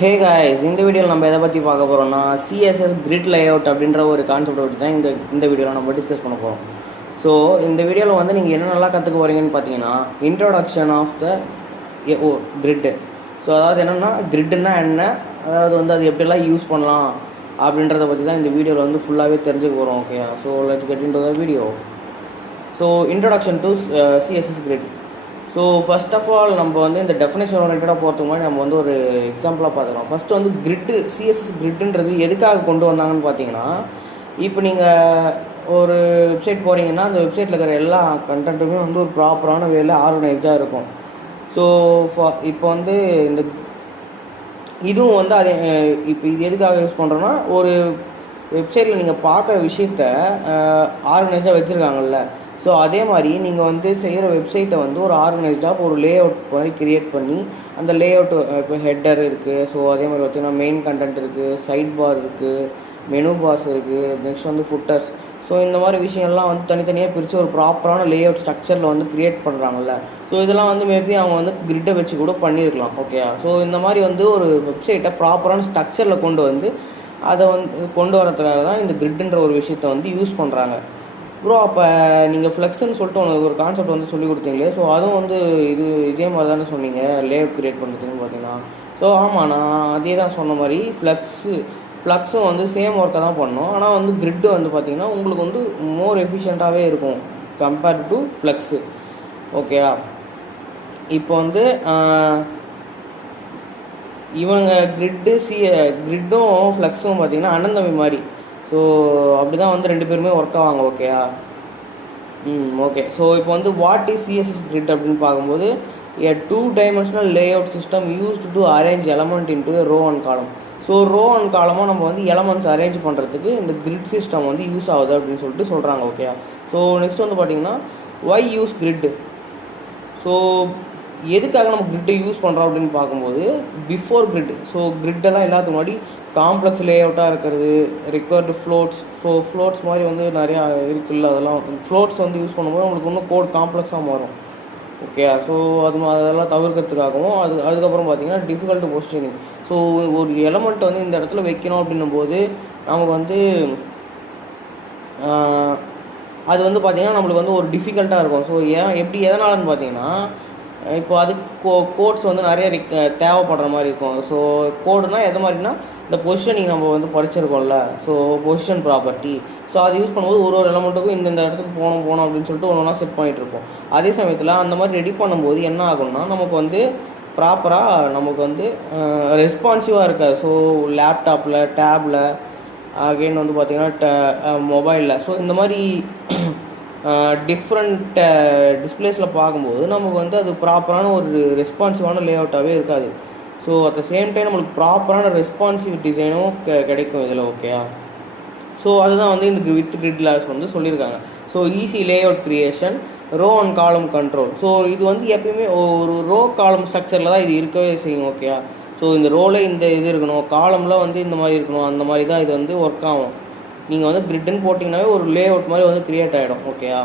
Hey guys, இந்த வீடியோவில் நம்ம எதை பற்றி பார்க்க போகிறோம்னா சிஎஸ்எஸ் கிரிட் லேஅவுட் அப்படின்ற ஒரு கான்செப்ட் பற்றி தான் இந்த வீடியோவில் நம்ம டிஸ்கஸ் பண்ண போகிறோம். ஸோ இந்த வீடியோவில் வந்து நீங்கள் என்ன நல்லா கற்றுக்க போகிறீங்கன்னு பார்த்தீங்கன்னா இன்ட்ரோடக்ஷன் ஆஃப் த கிரிட்டு. ஸோ அதாவது என்னென்னா கிரிட்டுன்னா என்ன, அதாவது வந்து அது எப்படிலாம் யூஸ் பண்ணலாம் அப்படின்றத பற்றி தான் இந்த வீடியோவில் வந்து ஃபுல்லாகவே தெரிஞ்சுக்க போகிறோம். Okay, so let's get into the video. So introduction to CSS grid. So first of all நம்ம வந்து இந்த டெஃபினேஷன் ஓரியன்டாக போகிறதுக்கு முன்னாடி நம்ம வந்து ஒரு எக்ஸாம்பிளாக பார்த்துக்கலாம். ஃபஸ்ட்டு வந்து கிரிட்டு, சிஎஸ்எஸ் கிரிட்டுன்றது எதுக்காக கொண்டு வந்தாங்கன்னு பார்த்தீங்கன்னா, இப்போ நீங்கள் ஒரு வெப்சைட் போகிறீங்கன்னா அந்த வெப்சைட்டில் இருக்கிற எல்லா கண்டென்ட்டுமே வந்து ஒரு ப்ராப்பரான வேல ஆர்கனைஸ்டாக இருக்கும். ஸோ இப்போ வந்து இந்த இதுவும் வந்து அதே இப்போ இது எதுக்காக யூஸ் பண்ணுறோன்னா, ஒரு வெப்சைட்டில் நீங்கள் பார்க்குற விஷயத்த ஆர்கனைஸ்டாக வச்சுருக்காங்கல்ல, ஸோ அதே மாதிரி நீங்கள் வந்து செய்கிற வெப்சைட்டை வந்து ஒரு ஆர்கனைஸ்டாக ஒரு லே அவுட் மாதிரி க்ரியேட் பண்ணி அந்த லே அவுட்டு இப்போ ஹெட்டர் இருக்குது, ஸோ அதே மாதிரி பார்த்திங்கன்னா மெயின் கண்டென்ட் இருக்குது, சைட் பார் இருக்குது, மெனு பார்ஸ் இருக்குது, நெக்ஸ்ட் வந்து ஃபுட்டர்ஸ். ஸோ இந்த மாதிரி விஷயம்லாம் வந்து தனித்தனியாக பிரித்து ஒரு ப்ராப்பரான லே அவுட் ஸ்ட்ரக்சரில் வந்து க்ரியேட் பண்ணுறாங்கல்ல. ஸோ இதெல்லாம் வந்து மேபி அவங்க வந்து கிரிட்டை வச்சு கூட பண்ணியிருக்கலாம். ஓகே, ஸோ இந்த மாதிரி வந்து ஒரு வெப்சைட்டை ப்ராப்பரான ஸ்ட்ரக்சரில் கொண்டு வந்து அதை வந்து கொண்டு வரதுக்காக தான் இந்த கிரிட்டுன்ற ஒரு விஷயத்தை வந்து யூஸ் பண்ணுறாங்க. ப்ரோ, அப்போ நீங்கள் ஃப்ளெக்ஸ்ன்னு சொல்லிட்டு ஒரு கான்செப்ட் வந்து சொல்லி கொடுத்தீங்களே, ஸோ அதுவும் வந்து இதே மாதிரி தானே சொன்னீங்க லேஅவுட் க்ரியேட் பண்ணுறதுன்னு பார்த்தீங்கன்னா. ஸோ ஆமாம், நான் அதே தான் சொன்ன மாதிரி ஃப்ளக்ஸும் வந்து சேம் ஒர்க்கை தான் பண்ணணும். ஆனால் வந்து கிரிட்டு வந்து பார்த்திங்கன்னா உங்களுக்கு வந்து மோர் எஃபிஷியண்ட்டாகவே இருக்கும் கம்பேர்ட் டு ஃப்ளெக்ஸு. ஓகேயா, இப்போ வந்து இவங்க கிரிட்டும் ஃப்ளெக்ஸும் பார்த்திங்கன்னா அண்ணன் தம்பி மாதிரி. ஸோ அப்படி தான் வந்து ரெண்டு பேருமே ஒர்க் ஆவாங்க. ஓகேயா, ஓகே. ஸோ இப்போ வந்து வாட் இஸ் சிஎஸ்எஸ் கிரிட் அப்படின்னு பார்க்கும்போது, a 2-dimensional layout system used to arrange element into a row and column. So row and காலமாக நம்ம வந்து எலமெண்ட்ஸ் அரேஞ்ச் பண்ணுறதுக்கு இந்த கிரிட் சிஸ்டம் வந்து யூஸ் ஆகுது அப்படின்னு சொல்லிட்டு சொல்கிறாங்க. ஓகே, ஸோ நெக்ஸ்ட் வந்து பார்த்திங்கன்னா ஒய் யூஸ் கிரிட். ஸோ எதுக்காக நம்ம கிரிட்டை யூஸ் பண்ணுறோம் அப்படின்னு பார்க்கும்போது, பிஃபோர் கிரிட், ஸோ கிரிட்டெல்லாம் எல்லாத்துக்கு முன்னாடி காம்ப்ளெக்ஸ் லே அவுட்டாக இருக்கிறது, ரிக்வயர்டு ஃப்ளோட்ஸ் மாதிரி வந்து நிறையா இருக்குல்ல, அதெல்லாம் ஃப்ளோட்ஸ் வந்து யூஸ் பண்ணும்போது நம்மளுக்கு இன்னும் கோட் காம்ப்ளெக்ஸாக மாறும். ஓகே, ஸோ அதெல்லாம் தவிர்க்கிறதுக்காகவும் அதுக்கப்புறம் பார்த்திங்கன்னா டிஃபிகல்ட் பொசிஷனிங். ஸோ ஒரு எலமெண்ட் வந்து இந்த இடத்துல வைக்கணும் அப்படின்னும் போது நமக்கு வந்து அது வந்து பார்த்திங்கன்னா நம்மளுக்கு வந்து ஒரு டிஃபிகல்ட்டாக இருக்கும். ஸோ எதனாலன்னு பார்த்தீங்கன்னா, இப்போ அதுக்கு கோட்ஸ் வந்து நிறைய தேவைப்படுற மாதிரி இருக்கும். ஸோ கோடுனால் எது மாதிரினா இந்த பொசிஷனிங் நம்ம வந்து படிச்சிருக்கோம்ல, ஸோ பொசிஷன் ப்ராப்பர்ட்டி. ஸோ அது யூஸ் பண்ணும்போது ஒரு எலமெண்ட்டுக்கும் இந்த இடத்துக்கு போகணும் அப்படின்னு சொல்லிட்டு ஒன்றா செட் பண்ணிகிட்டு இருப்போம். அதே சமயத்தில் அந்த மாதிரி ரெடி பண்ணும்போது என்ன ஆகும்னா, நமக்கு வந்து ப்ராப்பராக நமக்கு வந்து ரெஸ்பான்சிவாக இருக்காது. ஸோ லேப்டாப்பில், டேப்பில், அகெயின் வந்து பார்த்திங்கன்னா மொபைலில், ஸோ இந்த மாதிரி டிஃப்ரெண்ட் டிஸ்பிளேஸில் பார்க்கும்போது நமக்கு வந்து அது ப்ராப்பரான ஒரு ரெஸ்பான்சிவான லே அவுட்டாகவே இருக்காது. So at the same time நம்மளுக்கு ப்ராப்பரான ரெஸ்பான்சிவ் டிசைனும் கிடைக்கும் இதில். ஓகேயா, ஸோ அதுதான் வந்து இந்த வித் கிரிட் லேயர்ஸ் வந்து சொல்லியிருக்காங்க. So easy layout creation, row and column control. So இது வந்து எப்பயுமே ஒரு ரோ காலம் ஸ்ட்ரக்சரில் தான் இது இருக்கவே செய்யும். ஓகேயா, ஸோ இந்த ரோவில் இந்த இது இருக்கணும், காலமில் வந்து இந்த மாதிரி இருக்கணும், அந்த மாதிரி தான் இது வந்து ஒர்க் ஆகும். நீங்கள் வந்து கிரிட்னு போட்டிங்கனாவே ஒரு லே அவுட் மாதிரி வந்து க்ரியேட் ஆகிடும். ஓகேயா,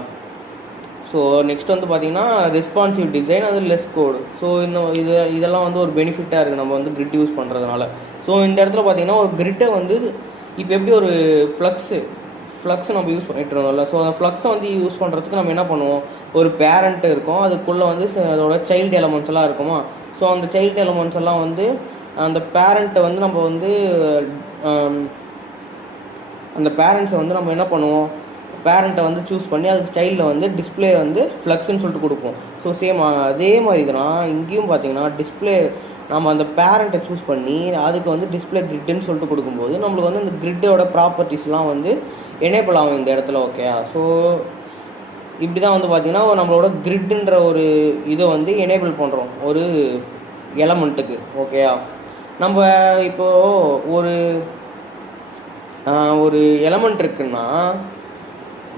ஸோ நெக்ஸ்ட் வந்து பார்த்திங்கன்னா ரெஸ்பான்சிவ் டிசைன், அது லெஸ் கோடு. ஸோ இதெல்லாம் வந்து ஒரு பெனிஃபிட்டாக இருக்குது நம்ம வந்து கிரிட் யூஸ் பண்ணுறதுனால. ஸோ இந்த இடத்துல பார்த்திங்கன்னா ஒரு கிரிட்டை வந்து இப்போ எப்படி ஒரு ஃப்ளக்ஸ் நம்ம யூஸ் பண்ணிட்டு இருந்தோம்ல, ஸோ அந்த ஃப்ளக்ஸை வந்து யூஸ் பண்ணுறதுக்கு நம்ம என்ன பண்ணுவோம், ஒரு பேரண்ட் இருக்கும், அதுக்குள்ளே வந்து அதோட சைல்டு எலமெண்ட்ஸ் எல்லாம் இருக்குமா. ஸோ அந்த சைல்டு எலமெண்ட்ஸ் எல்லாம் வந்து அந்த பேரண்ட்டை வந்து நம்ம வந்து அந்த பேரண்ட்ஸை வந்து நம்ம என்ன பண்ணுவோம், பேரண்ட்டை வந்து சூஸ் பண்ணி அதுக்கு ஸ்டைலில் வந்து டிஸ்பிளே வந்து ஃப்ளக்ஸ்ன்னு சொல்லிட்டு கொடுப்போம். ஸோ சேம் அதே மாதிரி தான் இங்கேயும் பார்த்தீங்கன்னா டிஸ்பிளே நம்ம அந்த பேரண்ட்டை சூஸ் பண்ணி அதுக்கு வந்து டிஸ்பிளே கிரிட்டுன்னு சொல்லிட்டு கொடுக்கும்போது நம்மளுக்கு வந்து அந்த கிரிட்டோட ப்ராப்பர்ட்டிஸ்லாம் வந்து எனேபிள் ஆகும் இந்த இடத்துல. ஓகே, ஸோ இப்படி தான் வந்து பார்த்திங்கன்னா நம்மளோட கிரிட்டுன்ற ஒரு இதை வந்து எனேபிள் பண்ணுறோம் ஒரு எலமெண்ட்டுக்கு. ஓகேயா, நம்ம இப்போது ஒரு எலமெண்ட் இருக்குன்னா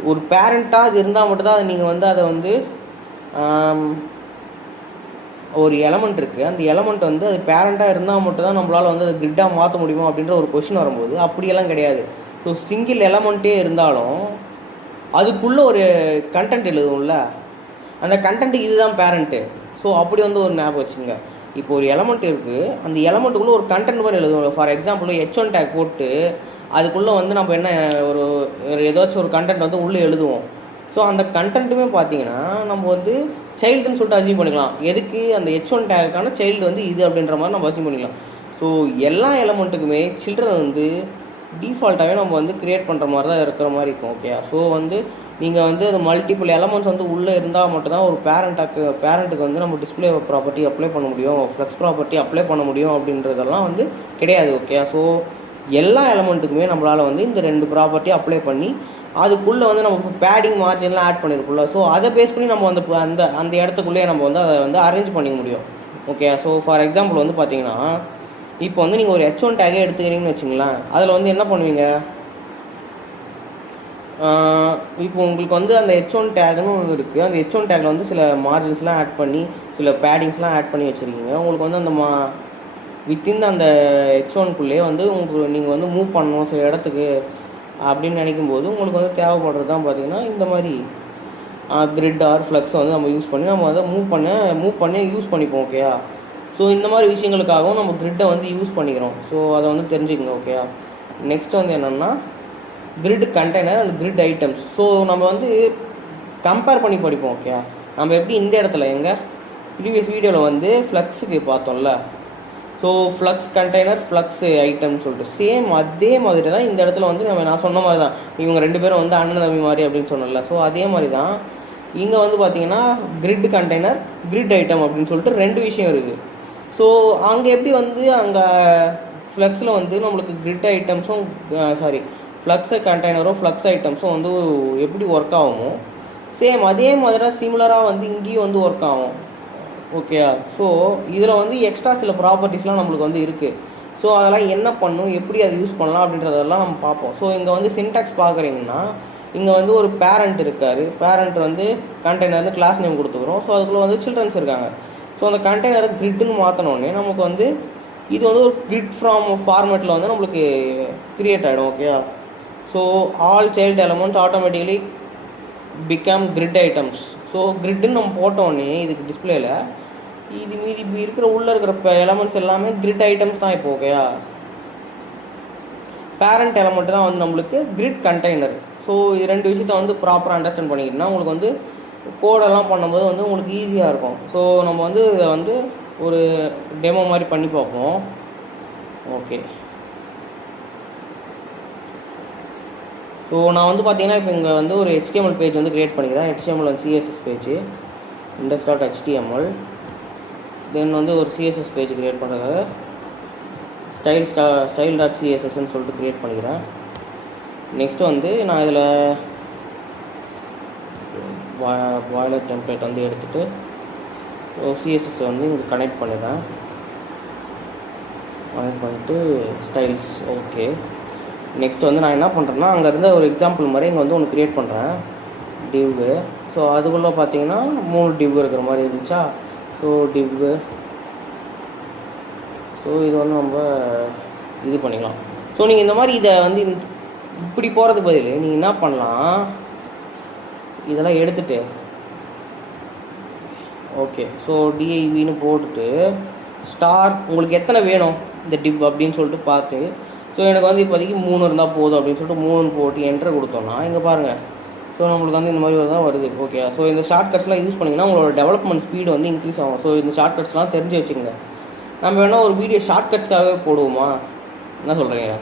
ஒரு பேரண்ட்டாக அது இருந்தால் மட்டும்தான் அது நீங்கள் வந்து அதை வந்து ஒரு எலமெண்ட் இருக்குது, அந்த எலமெண்ட் வந்து அது பேரண்ட்டாக இருந்தால் மட்டும்தான் நம்மளால் வந்து அது கிரிட்டாக மாற்ற முடியுமா அப்படின்ற ஒரு கொஷின் வரும்போது அப்படியெல்லாம் கிடையாது. ஸோ சிங்கிள் எலமெண்ட்டே இருந்தாலும் அதுக்குள்ளே ஒரு கண்டென்ட் எழுதுவோம்ல, அந்த கண்டென்ட்டுக்கு இதுதான் பேரண்ட்டு. ஸோ அப்படி வந்து ஒரு ஞாபகம் வச்சுங்க. இப்போ ஒரு எலமெண்ட் இருக்குது, அந்த எலமெண்ட்டுக்குள்ளே ஒரு கண்டென்ட் மாதிரி எழுதுவோம். ஃபார் எக்ஸாம்பிள் H1 டேக் போட்டு அதுக்குள்ளே வந்து நம்ம என்ன ஒரு ஏதாச்சும் ஒரு கண்டென்ட் வந்து உள்ளே எழுதுவோம். ஸோ அந்த கண்டென்ட்டுமே பார்த்தீங்கன்னா நம்ம வந்து சைல்டுன்னு சொல்லிட்டு அசீவ் பண்ணிக்கலாம். எதுக்கு அந்த H1 டேக்கான சைல்டு வந்து இது அப்படின்ற மாதிரி நம்ம அசீவ் பண்ணிக்கலாம். ஸோ எல்லா எலமெண்ட்டுக்குமே சில்ட்ரன் வந்து டிஃபால்ட்டாகவே நம்ம வந்து க்ரியேட் பண்ணுற மாதிரி தான் இருக்கிற மாதிரி இருக்கும். ஓகே, ஸோ வந்து நீங்கள் வந்து அது மல்டிபிள் எலமெண்ட்ஸ் வந்து உள்ளே இருந்தால் மட்டும்தான் ஒரு பேரண்ட்டுக்கு வந்து நம்ம டிஸ்பிளே ப்ராப்பர்ட்டி அப்ளை பண்ண முடியும், ஃப்ளெக்ஸ் ப்ராப்பர்ட்டி அப்ளை பண்ண முடியும் அப்படின்றதெல்லாம் வந்து கிடையாது. ஓகே, ஸோ எல்லா எலமெண்ட்டுக்குமே நம்மளால் வந்து இந்த 2 ப்ராப்பர்ட்டி அப்ளை பண்ணி அதுக்குள்ளே வந்து நம்ம பேடிங் மார்ஜின்லாம் ஆட் பண்ணியிருக்கோம்ல, ஸோ அதை பேஸ் பண்ணி நம்ம அந்த அந்த அந்த இடத்துக்குள்ளேயே நம்ம வந்து அதை வந்து அரேஞ்ச் பண்ணிக்க முடியும். ஓகே, ஸோ ஃபார் எக்ஸாம்பிள் வந்து பார்த்தீங்கன்னா இப்போ வந்து நீங்கள் ஒரு H1 டேகே எடுத்துக்கிறீங்கன்னு வச்சுங்களேன். அதில் வந்து என்ன பண்ணுவீங்க, இப்போ உங்களுக்கு வந்து அந்த H1 டேக்னு ஒன்று இருக்குது. அந்த H1 டேக்கில் வந்து சில மார்ஜின்ஸ்லாம் ஆட் பண்ணி சில பேடிங்ஸ்லாம் ஆட் பண்ணி வச்சுருக்கீங்க. உங்களுக்கு வந்து அந்த வித்தின் அந்த H1குள்ளேயே வந்து உங்களுக்கு நீங்கள் வந்து மூவ் பண்ணணும் சில இடத்துக்கு அப்படின்னு நினைக்கும்போது உங்களுக்கு வந்து தேவைப்படுறது தான் பார்த்தீங்கன்னா இந்த மாதிரி கிரிட் ஆர் ஃப்ளெக்ஸை வந்து நம்ம யூஸ் பண்ணி நம்ம அதை மூவ் பண்ணி யூஸ் பண்ணிப்போம். ஓகேயா, ஸோ இந்த மாதிரி விஷயங்களுக்காகவும் நம்ம கிரிட்டை வந்து யூஸ் பண்ணிக்கிறோம். ஸோ அதை வந்து தெரிஞ்சுக்கங்க. ஓகேயா, நெக்ஸ்ட் வந்து என்னென்னா grid container and grid items. So நம்ம வந்து கம்பேர் பண்ணி படிப்போம். ஓகே, நம்ம எப்படி இந்த இடத்துல எங்கள் ப்ரீவியஸ் வீடியோவில் வந்து ஃப்ளக்ஸுக்கு பார்த்தோம்ல, ஸோ ஃப்ளக்ஸ் கண்டெய்னர் ஃப்ளக்ஸ் ஐட்டம்னு சொல்லிட்டு சேம் அதே மாதிரி தான் இந்த இடத்துல வந்து நான் சொன்ன மாதிரி தான் இவங்க 2 பேரும் வந்து அண்ணன் தம்பி மாதிரி அப்படின்னு சொன்னல. ஸோ அதே மாதிரி தான் இங்கே வந்து பார்த்தீங்கன்னா கிரிட் கண்டெய்னர் கிரிட் ஐட்டம் அப்படின்னு சொல்லிட்டு 2 விஷயம் இருக்குது. ஸோ அங்கே எப்படி வந்து அங்கே ஃப்ளக்ஸில் வந்து நம்மளுக்கு கிரிட் ஐட்டம்ஸும் ஃப்ளக்ஸ் கண்டெய்னரும் ஃப்ளக்ஸ் ஐட்டம்ஸும் வந்து எப்படி ஒர்க் ஆகுமோ சேம் அதே மாதிரி தான் சிமிலராக வந்து இங்கேயும் வந்து ஒர்க் ஆகும். ஓகே, ஸோ இதில் வந்து எக்ஸ்ட்ரா சில ப்ராப்பர்ட்டிஸ்லாம் நம்மளுக்கு வந்து இருக்குது. ஸோ அதெல்லாம் என்ன பண்ணும், எப்படி அதை யூஸ் பண்ணலாம் அப்படின்றதெல்லாம் நம்ம பார்ப்போம். ஸோ இங்கே வந்து சின்டாக்ஸ் பார்க்குறீங்கன்னா இங்கே வந்து ஒரு பேரண்ட் இருக்கார். பேரண்ட் வந்து கண்டெய்னர்னு கிளாஸ் நேம் கொடுத்துக்கிறோம். ஸோ அதுக்குள்ளே வந்து சில்ட்ரன்ஸ் இருக்காங்க. ஸோ அந்த கண்டெய்னரை கிரிட்னு மாற்றினோடனே நமக்கு வந்து இது வந்து ஒரு கிரிட் ஃபார்மேட்டில் வந்து நம்மளுக்கு க்ரியேட் ஆகிடும். Okay, so all child element automatically become grid items. So கிரிட்டுன்னு நம்ம போட்டோடனே இதுக்கு டிஸ்பிளேயில் இது மீதி இருக்கிற உள்ளே இருக்கிற எலமெண்ட்ஸ் எல்லாமே கிரிட் ஐட்டம்ஸ் தான். இப்போ ஓகேயா, பேரண்ட் எலமெண்ட் தான் வந்து நம்மளுக்கு கிரிட் கண்டெய்னர். ஸோ இது 2 விஷயத்த வந்து ப்ராப்பராக அண்டர்ஸ்டாண்ட் பண்ணிக்கிட்டோம்னா உங்களுக்கு வந்து கோடெல்லாம் பண்ணும்போது வந்து உங்களுக்கு ஈஸியாக இருக்கும். ஸோ நம்ம வந்து இதை வந்து ஒரு டெமோ மாதிரி பண்ணி பார்ப்போம். ஓகே, ஸோ நான் வந்து பார்த்தீங்கன்னா இப்போ இங்கே வந்து ஒரு HTML பேஜ் வந்து க்ரியேட் பண்ணிக்கிறேன். HTML and CSS page index.html. தென் வந்து ஒரு CSS பேஜ் க்ரியேட் பண்ணுறதுக்காக style.cssன்னு சொல்லிட்டு க்ரியேட் பண்ணிக்கிறேன். நெக்ஸ்ட்டு வந்து நான் இதில் பாய்லர் டெம்ப்ளேட் வந்து எடுத்துகிட்டு CSS வந்து இங்கே கனெக்ட் பண்ணிடுறேன். கனெக்ட் பண்ணிட்டு ஸ்டைல்ஸ். ஓகே, நெக்ஸ்ட் வந்து நான் என்ன பண்ணுறேன்னா அங்கே இருந்த ஒரு எக்ஸாம்பிள் மாதிரி இங்கே வந்து ஒன்று க்ரியேட் பண்ணுறேன் டிவ்வு. ஸோ அதுக்குள்ளே பார்த்தீங்கன்னா 3 டிவ் இருக்கிற மாதிரி இருந்துச்சா. ஸோ டிவ்வு, ஸோ இது வந்து நம்ம இது பண்ணிக்கலாம். ஸோ நீங்கள் இந்த மாதிரி இதை வந்து இப்படி போகிறதுக்கு பதில் நீங்கள் என்ன பண்ணலாம், இதெல்லாம் எடுத்துகிட்டு ஓகே, ஸோ டிஐவின்னு போட்டுட்டு ஸ்டார் உங்களுக்கு எத்தனை வேணும் இந்த டிவ் அப்படின்னு சொல்லிட்டு பார்த்து, ஸோ எனக்கு வந்து இப்போதைக்கு 3 இருந்தால் போதும் அப்படின்னு சொல்லிட்டு 3 போட்டு என்ட்ரு கொடுத்தோம்னா இங்கே பாருங்கள். ஸோ நம்மளுக்கு வந்து இந்த மாதிரி தான் வருது. ஓகே, ஸோ இந்த ஷார்ட்கட்ஸ்லாம் யூஸ் பண்ணிங்கன்னா உங்களோட டெவலப்மெண்ட் ஸ்பீடு வந்து இன்க்ரீஸ் ஆகும். ஸோ இந்த ஷார்ட்கட்ஸ்லாம் தெரிஞ்சு வச்சுக்கோங்க. நம்ம வேணால் ஒரு வீடியோ ஷார்ட்கட்ஸ்க்காகவே போடுவோமா, என்ன சொல்கிறீங்க?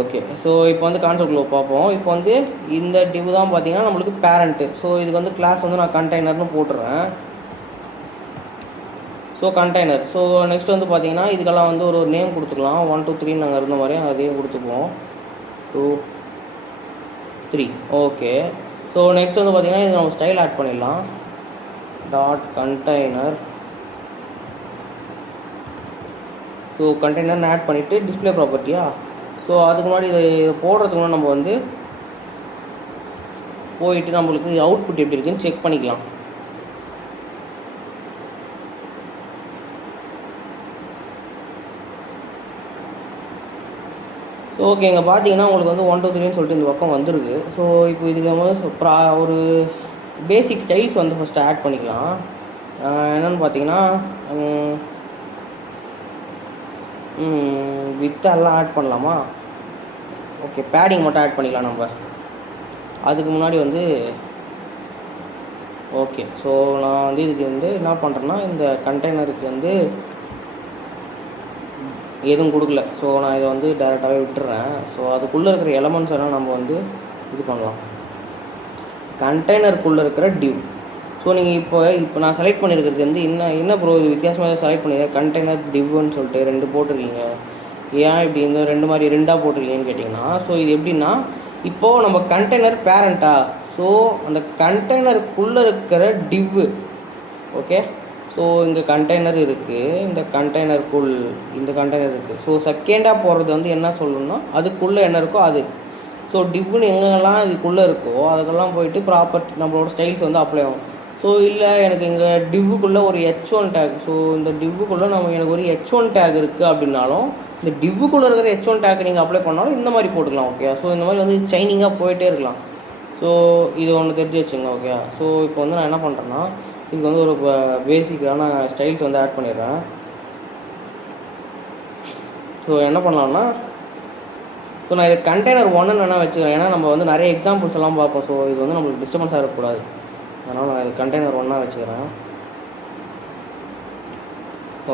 ஓகே, ஸோ இப்போ வந்து கான்செப்டில் பார்ப்போம். இப்போ வந்து இந்த டிவ் தான் பார்த்தீங்கன்னா நம்மளுக்கு பேரண்ட்டு. ஸோ இதுக்கு வந்து கிளாஸ் வந்து நான் கண்டெய்னர்னு போட்டுறேன். So container. ஸோ நெக்ஸ்ட் வந்து பார்த்தீங்கன்னா இதுக்கெல்லாம் வந்து ஒரு நேம் கொடுத்துக்கலாம். 1 2 3 நாங்கள் இருந்த மாதிரி அதையும் கொடுத்துக்குவோம். 2 3. ஓகே, ஸோ நெக்ஸ்ட் வந்து பார்த்தீங்கன்னா இது நம்ம ஸ்டைல் ஆட் பண்ணிடலாம். Dot container. ஸோ கண்டெய்னர்னு ஆட் பண்ணிவிட்டு டிஸ்பிளே ப்ராப்பர்ட்டியா. ஸோ அதுக்கு முன்னாடி இதை போடுறதுக்கு முன்னாடி நம்ம வந்து போயிட்டு நம்மளுக்கு அவுட்புட் எப்படி இருக்குன்னு செக் பண்ணிக்கலாம். ஸோ ஓகே, இங்கே பார்த்தீங்கன்னா உங்களுக்கு வந்து 1 2 3ன்னு சொல்லிட்டு இந்த பக்கம் வந்துருக்கு. ஸோ இப்போ இதுக்கு வந்து ஒரு பேசிக் ஸ்டைல்ஸ் வந்து ஃபஸ்ட்டு ஆட் பண்ணிக்கலாம். என்னென்னு பார்த்தீங்கன்னா வித்தெல்லாம் ஆட் பண்ணலாமா? ஓகே, பேடிங் மட்டும் ஆட் பண்ணிக்கலாம் நம்ம. அதுக்கு முன்னாடி வந்து ஓகே, ஸோ நான் வந்து இதுக்கு வந்து என்ன பண்ணுறேன்னா, இந்த கண்டெய்னருக்கு வந்து எதுவும் கொடுக்கல. ஸோ நான் இதை வந்து டைரெக்டாகவே விட்டுறேன். ஸோ அதுக்குள்ளே இருக்கிற எலமெண்ட்ஸ் எல்லாம் நம்ம வந்து இது பண்ணலாம். கண்டெய்னருக்குள்ளே இருக்கிற டிவ். ஸோ நீங்கள் இப்போ நான் செலக்ட் பண்ணியிருக்கிறது வந்து என்ன ப்ரோ இது வித்தியாசமாக செலக்ட் பண்ணியிருக்கேன், கண்டெய்னர் டிவ்னு சொல்லிட்டு 2 போட்டிருக்கீங்க, ஏன் இப்படி இந்த 2 மாதிரி 2ஆக போட்டிருக்கீங்கன்னு கேட்டிங்கன்னா, ஸோ இது எப்படின்னா, இப்போது நம்ம கண்டெய்னர் பேரண்ட்டா, ஸோ அந்த கண்டெய்னருக்குள்ளே இருக்கிற டிவ். ஓகே, ஸோ இங்கே கண்டெய்னர் இருக்குது, இந்த கண்டெய்னர் இருக்குது. ஸோ செகண்டாக போகிறது வந்து என்ன சொல்லணும்னா, அதுக்குள்ளே என்ன இருக்கோ அது. ஸோ டிவ்னு எங்கெல்லாம் இதுக்குள்ளே இருக்கோ அதுக்கெல்லாம் போயிட்டு ப்ராப்பர்ட்டி நம்மளோட ஸ்டைல்ஸ் வந்து அப்ளை ஆகும். ஸோ இல்லை எனக்கு இங்கே டிவ்வுக்குள்ளே ஒரு H1 டேக், ஸோ இந்த டிவ்வுக்குள்ளே எனக்கு ஒரு H1 டேக் இருக்குது அப்படின்னாலும், இந்த டிவ்வுக்குள்ளே இருக்கிற H1 டேக் நீங்கள் அப்ளை பண்ணாலும் இந்த மாதிரி போட்டுக்கலாம். ஓகே, ஸோ இந்த மாதிரி வந்து சைனிங்காக போயிட்டே இருக்கலாம். ஸோ இது ஒன்று தெரிஞ்சு வச்சுங்க. ஓகே, ஸோ இப்போ வந்து நான் என்ன பண்ணுறேன்னா, இதுக்கு வந்து ஒரு பேசிக்கான ஸ்டைல்ஸ் வந்து ஆட் பண்ணிடுறேன். ஸோ என்ன பண்ணலாம்னா, ஸோ நான் இது கண்டெய்னர் 1ன்னு வேணால் வச்சுக்கிறேன், ஏன்னா நம்ம வந்து நிறைய எக்ஸாம்பிள்ஸ் எல்லாம் பார்ப்போம். ஸோ இது வந்து நம்மளுக்கு டிஸ்டர்பன்ஸாக இருக்கக்கூடாது, அதனால் நான் இது கண்டெய்னர் 1ஆக வச்சுக்கிறேன்.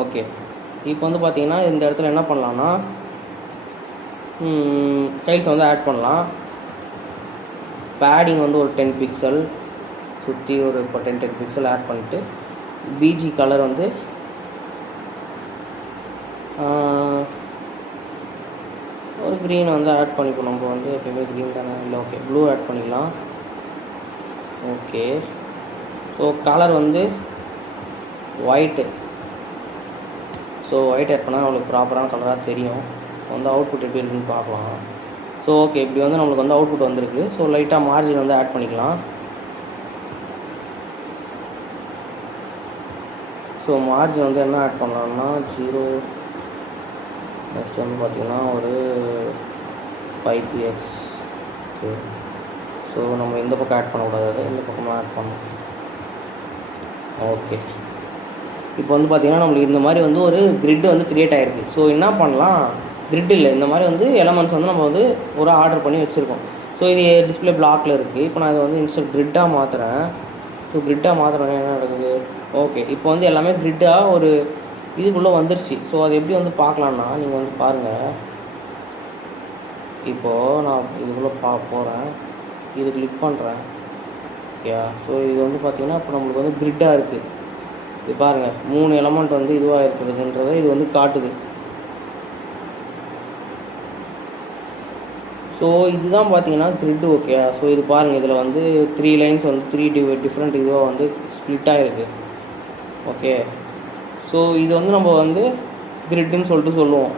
ஓகே, இப்போ வந்து பார்த்தீங்கன்னா இந்த இடத்துல என்ன பண்ணலான்னா, ஸ்டைல்ஸ் வந்து ஆட் பண்ணலாம். பேடிங் வந்து ஒரு 10 பிக்சல் சுற்றி ஒரு 10 பிக்சல் ஆட் பண்ணிட்டு, பிஜி கலர் வந்து ஒரு க்ரீன் வந்து ஆட் பண்ணிப்போம். நம்ம வந்து எப்பயுமே க்ரீன் தானே, இல்லை ஓகே ப்ளூ ஆட் பண்ணிக்கலாம். ஓகே, ஸோ கலர் வந்து ஒயிட்டு. ஸோ ஒயிட் ஆட் பண்ணால் நம்மளுக்கு ப்ராப்பரான கலராக தெரியும். வந்து அவுட்புட் எப்படி இருக்குன்னு பார்க்கலாம். ஸோ ஓகே, இப்படி வந்து நம்மளுக்கு வந்து அவுட்புட் வந்திருக்கு. ஸோ லைட்டாக மார்ஜின் வந்து ஆட் பண்ணிக்கலாம். ஸோ மார்ஜின் வந்து என்ன ஆட் பண்ணலாம்னா 0. நெக்ஸ்ட் வந்து பார்த்திங்கன்னா ஒரு 5px. ஓகே, ஸோ நம்ம இந்த பக்கம் ஆட் பண்ணக்கூடாது, இந்த பக்கமாக ஆட் பண்ணணும். ஓகே, இப்போ வந்து பார்த்திங்கன்னா நம்மளுக்கு இந்த மாதிரி வந்து ஒரு கிரிட் வந்து க்ரியேட் ஆகிருக்கு. ஸோ என்ன பண்ணலாம், கிரிட் இல்லை, இந்த மாதிரி வந்து எலமெண்ட்ஸ் வந்து நம்ம வந்து ஒரு ஆர்டர் பண்ணி வச்சுருக்கோம். ஸோ இது டிஸ்பிளே பிளாக்கில் இருக்குது. இப்போ நான் இதை வந்து இன்ஸ்டன்ட் கிரிட்டாக மாற்றுறேன். ஸோ கிரிட்டாக மாற்றுறேன்னா என்ன நடக்குது, ஓகே இப்போ வந்து எல்லாமே கிரிட்டாக ஒரு இதுக்குள்ளே வந்துருச்சு. ஸோ அது எப்படி வந்து பார்க்கலான்னா, நீங்கள் வந்து பாருங்கள், இப்போது நான் இதுக்குள்ளே போகிறேன், இது கிளிக் பண்ணுறேன். ஓகே, ஸோ இது வந்து பார்த்திங்கன்னா இப்போ நம்மளுக்கு வந்து கிரிட்டாக இருக்குது. இது பாருங்கள், 3 எலமெண்ட் வந்து இதுவாக இருக்கிறதுன்றதை இது வந்து காட்டுது. ஸோ இதுதான் பார்த்தீங்கன்னா கிரிட். ஓகே, ஸோ இது பாருங்கள், இதில் வந்து 3 லைன்ஸ் வந்து 3 டிஃப்ரெண்ட் இதுவாக வந்து ஸ்ப்ளிட்டாக இருக்குது. ஓகே, ஸோ இது வந்து நம்ம வந்து கிரிட்டுன்னு சொல்லிட்டு சொல்லுவோம்.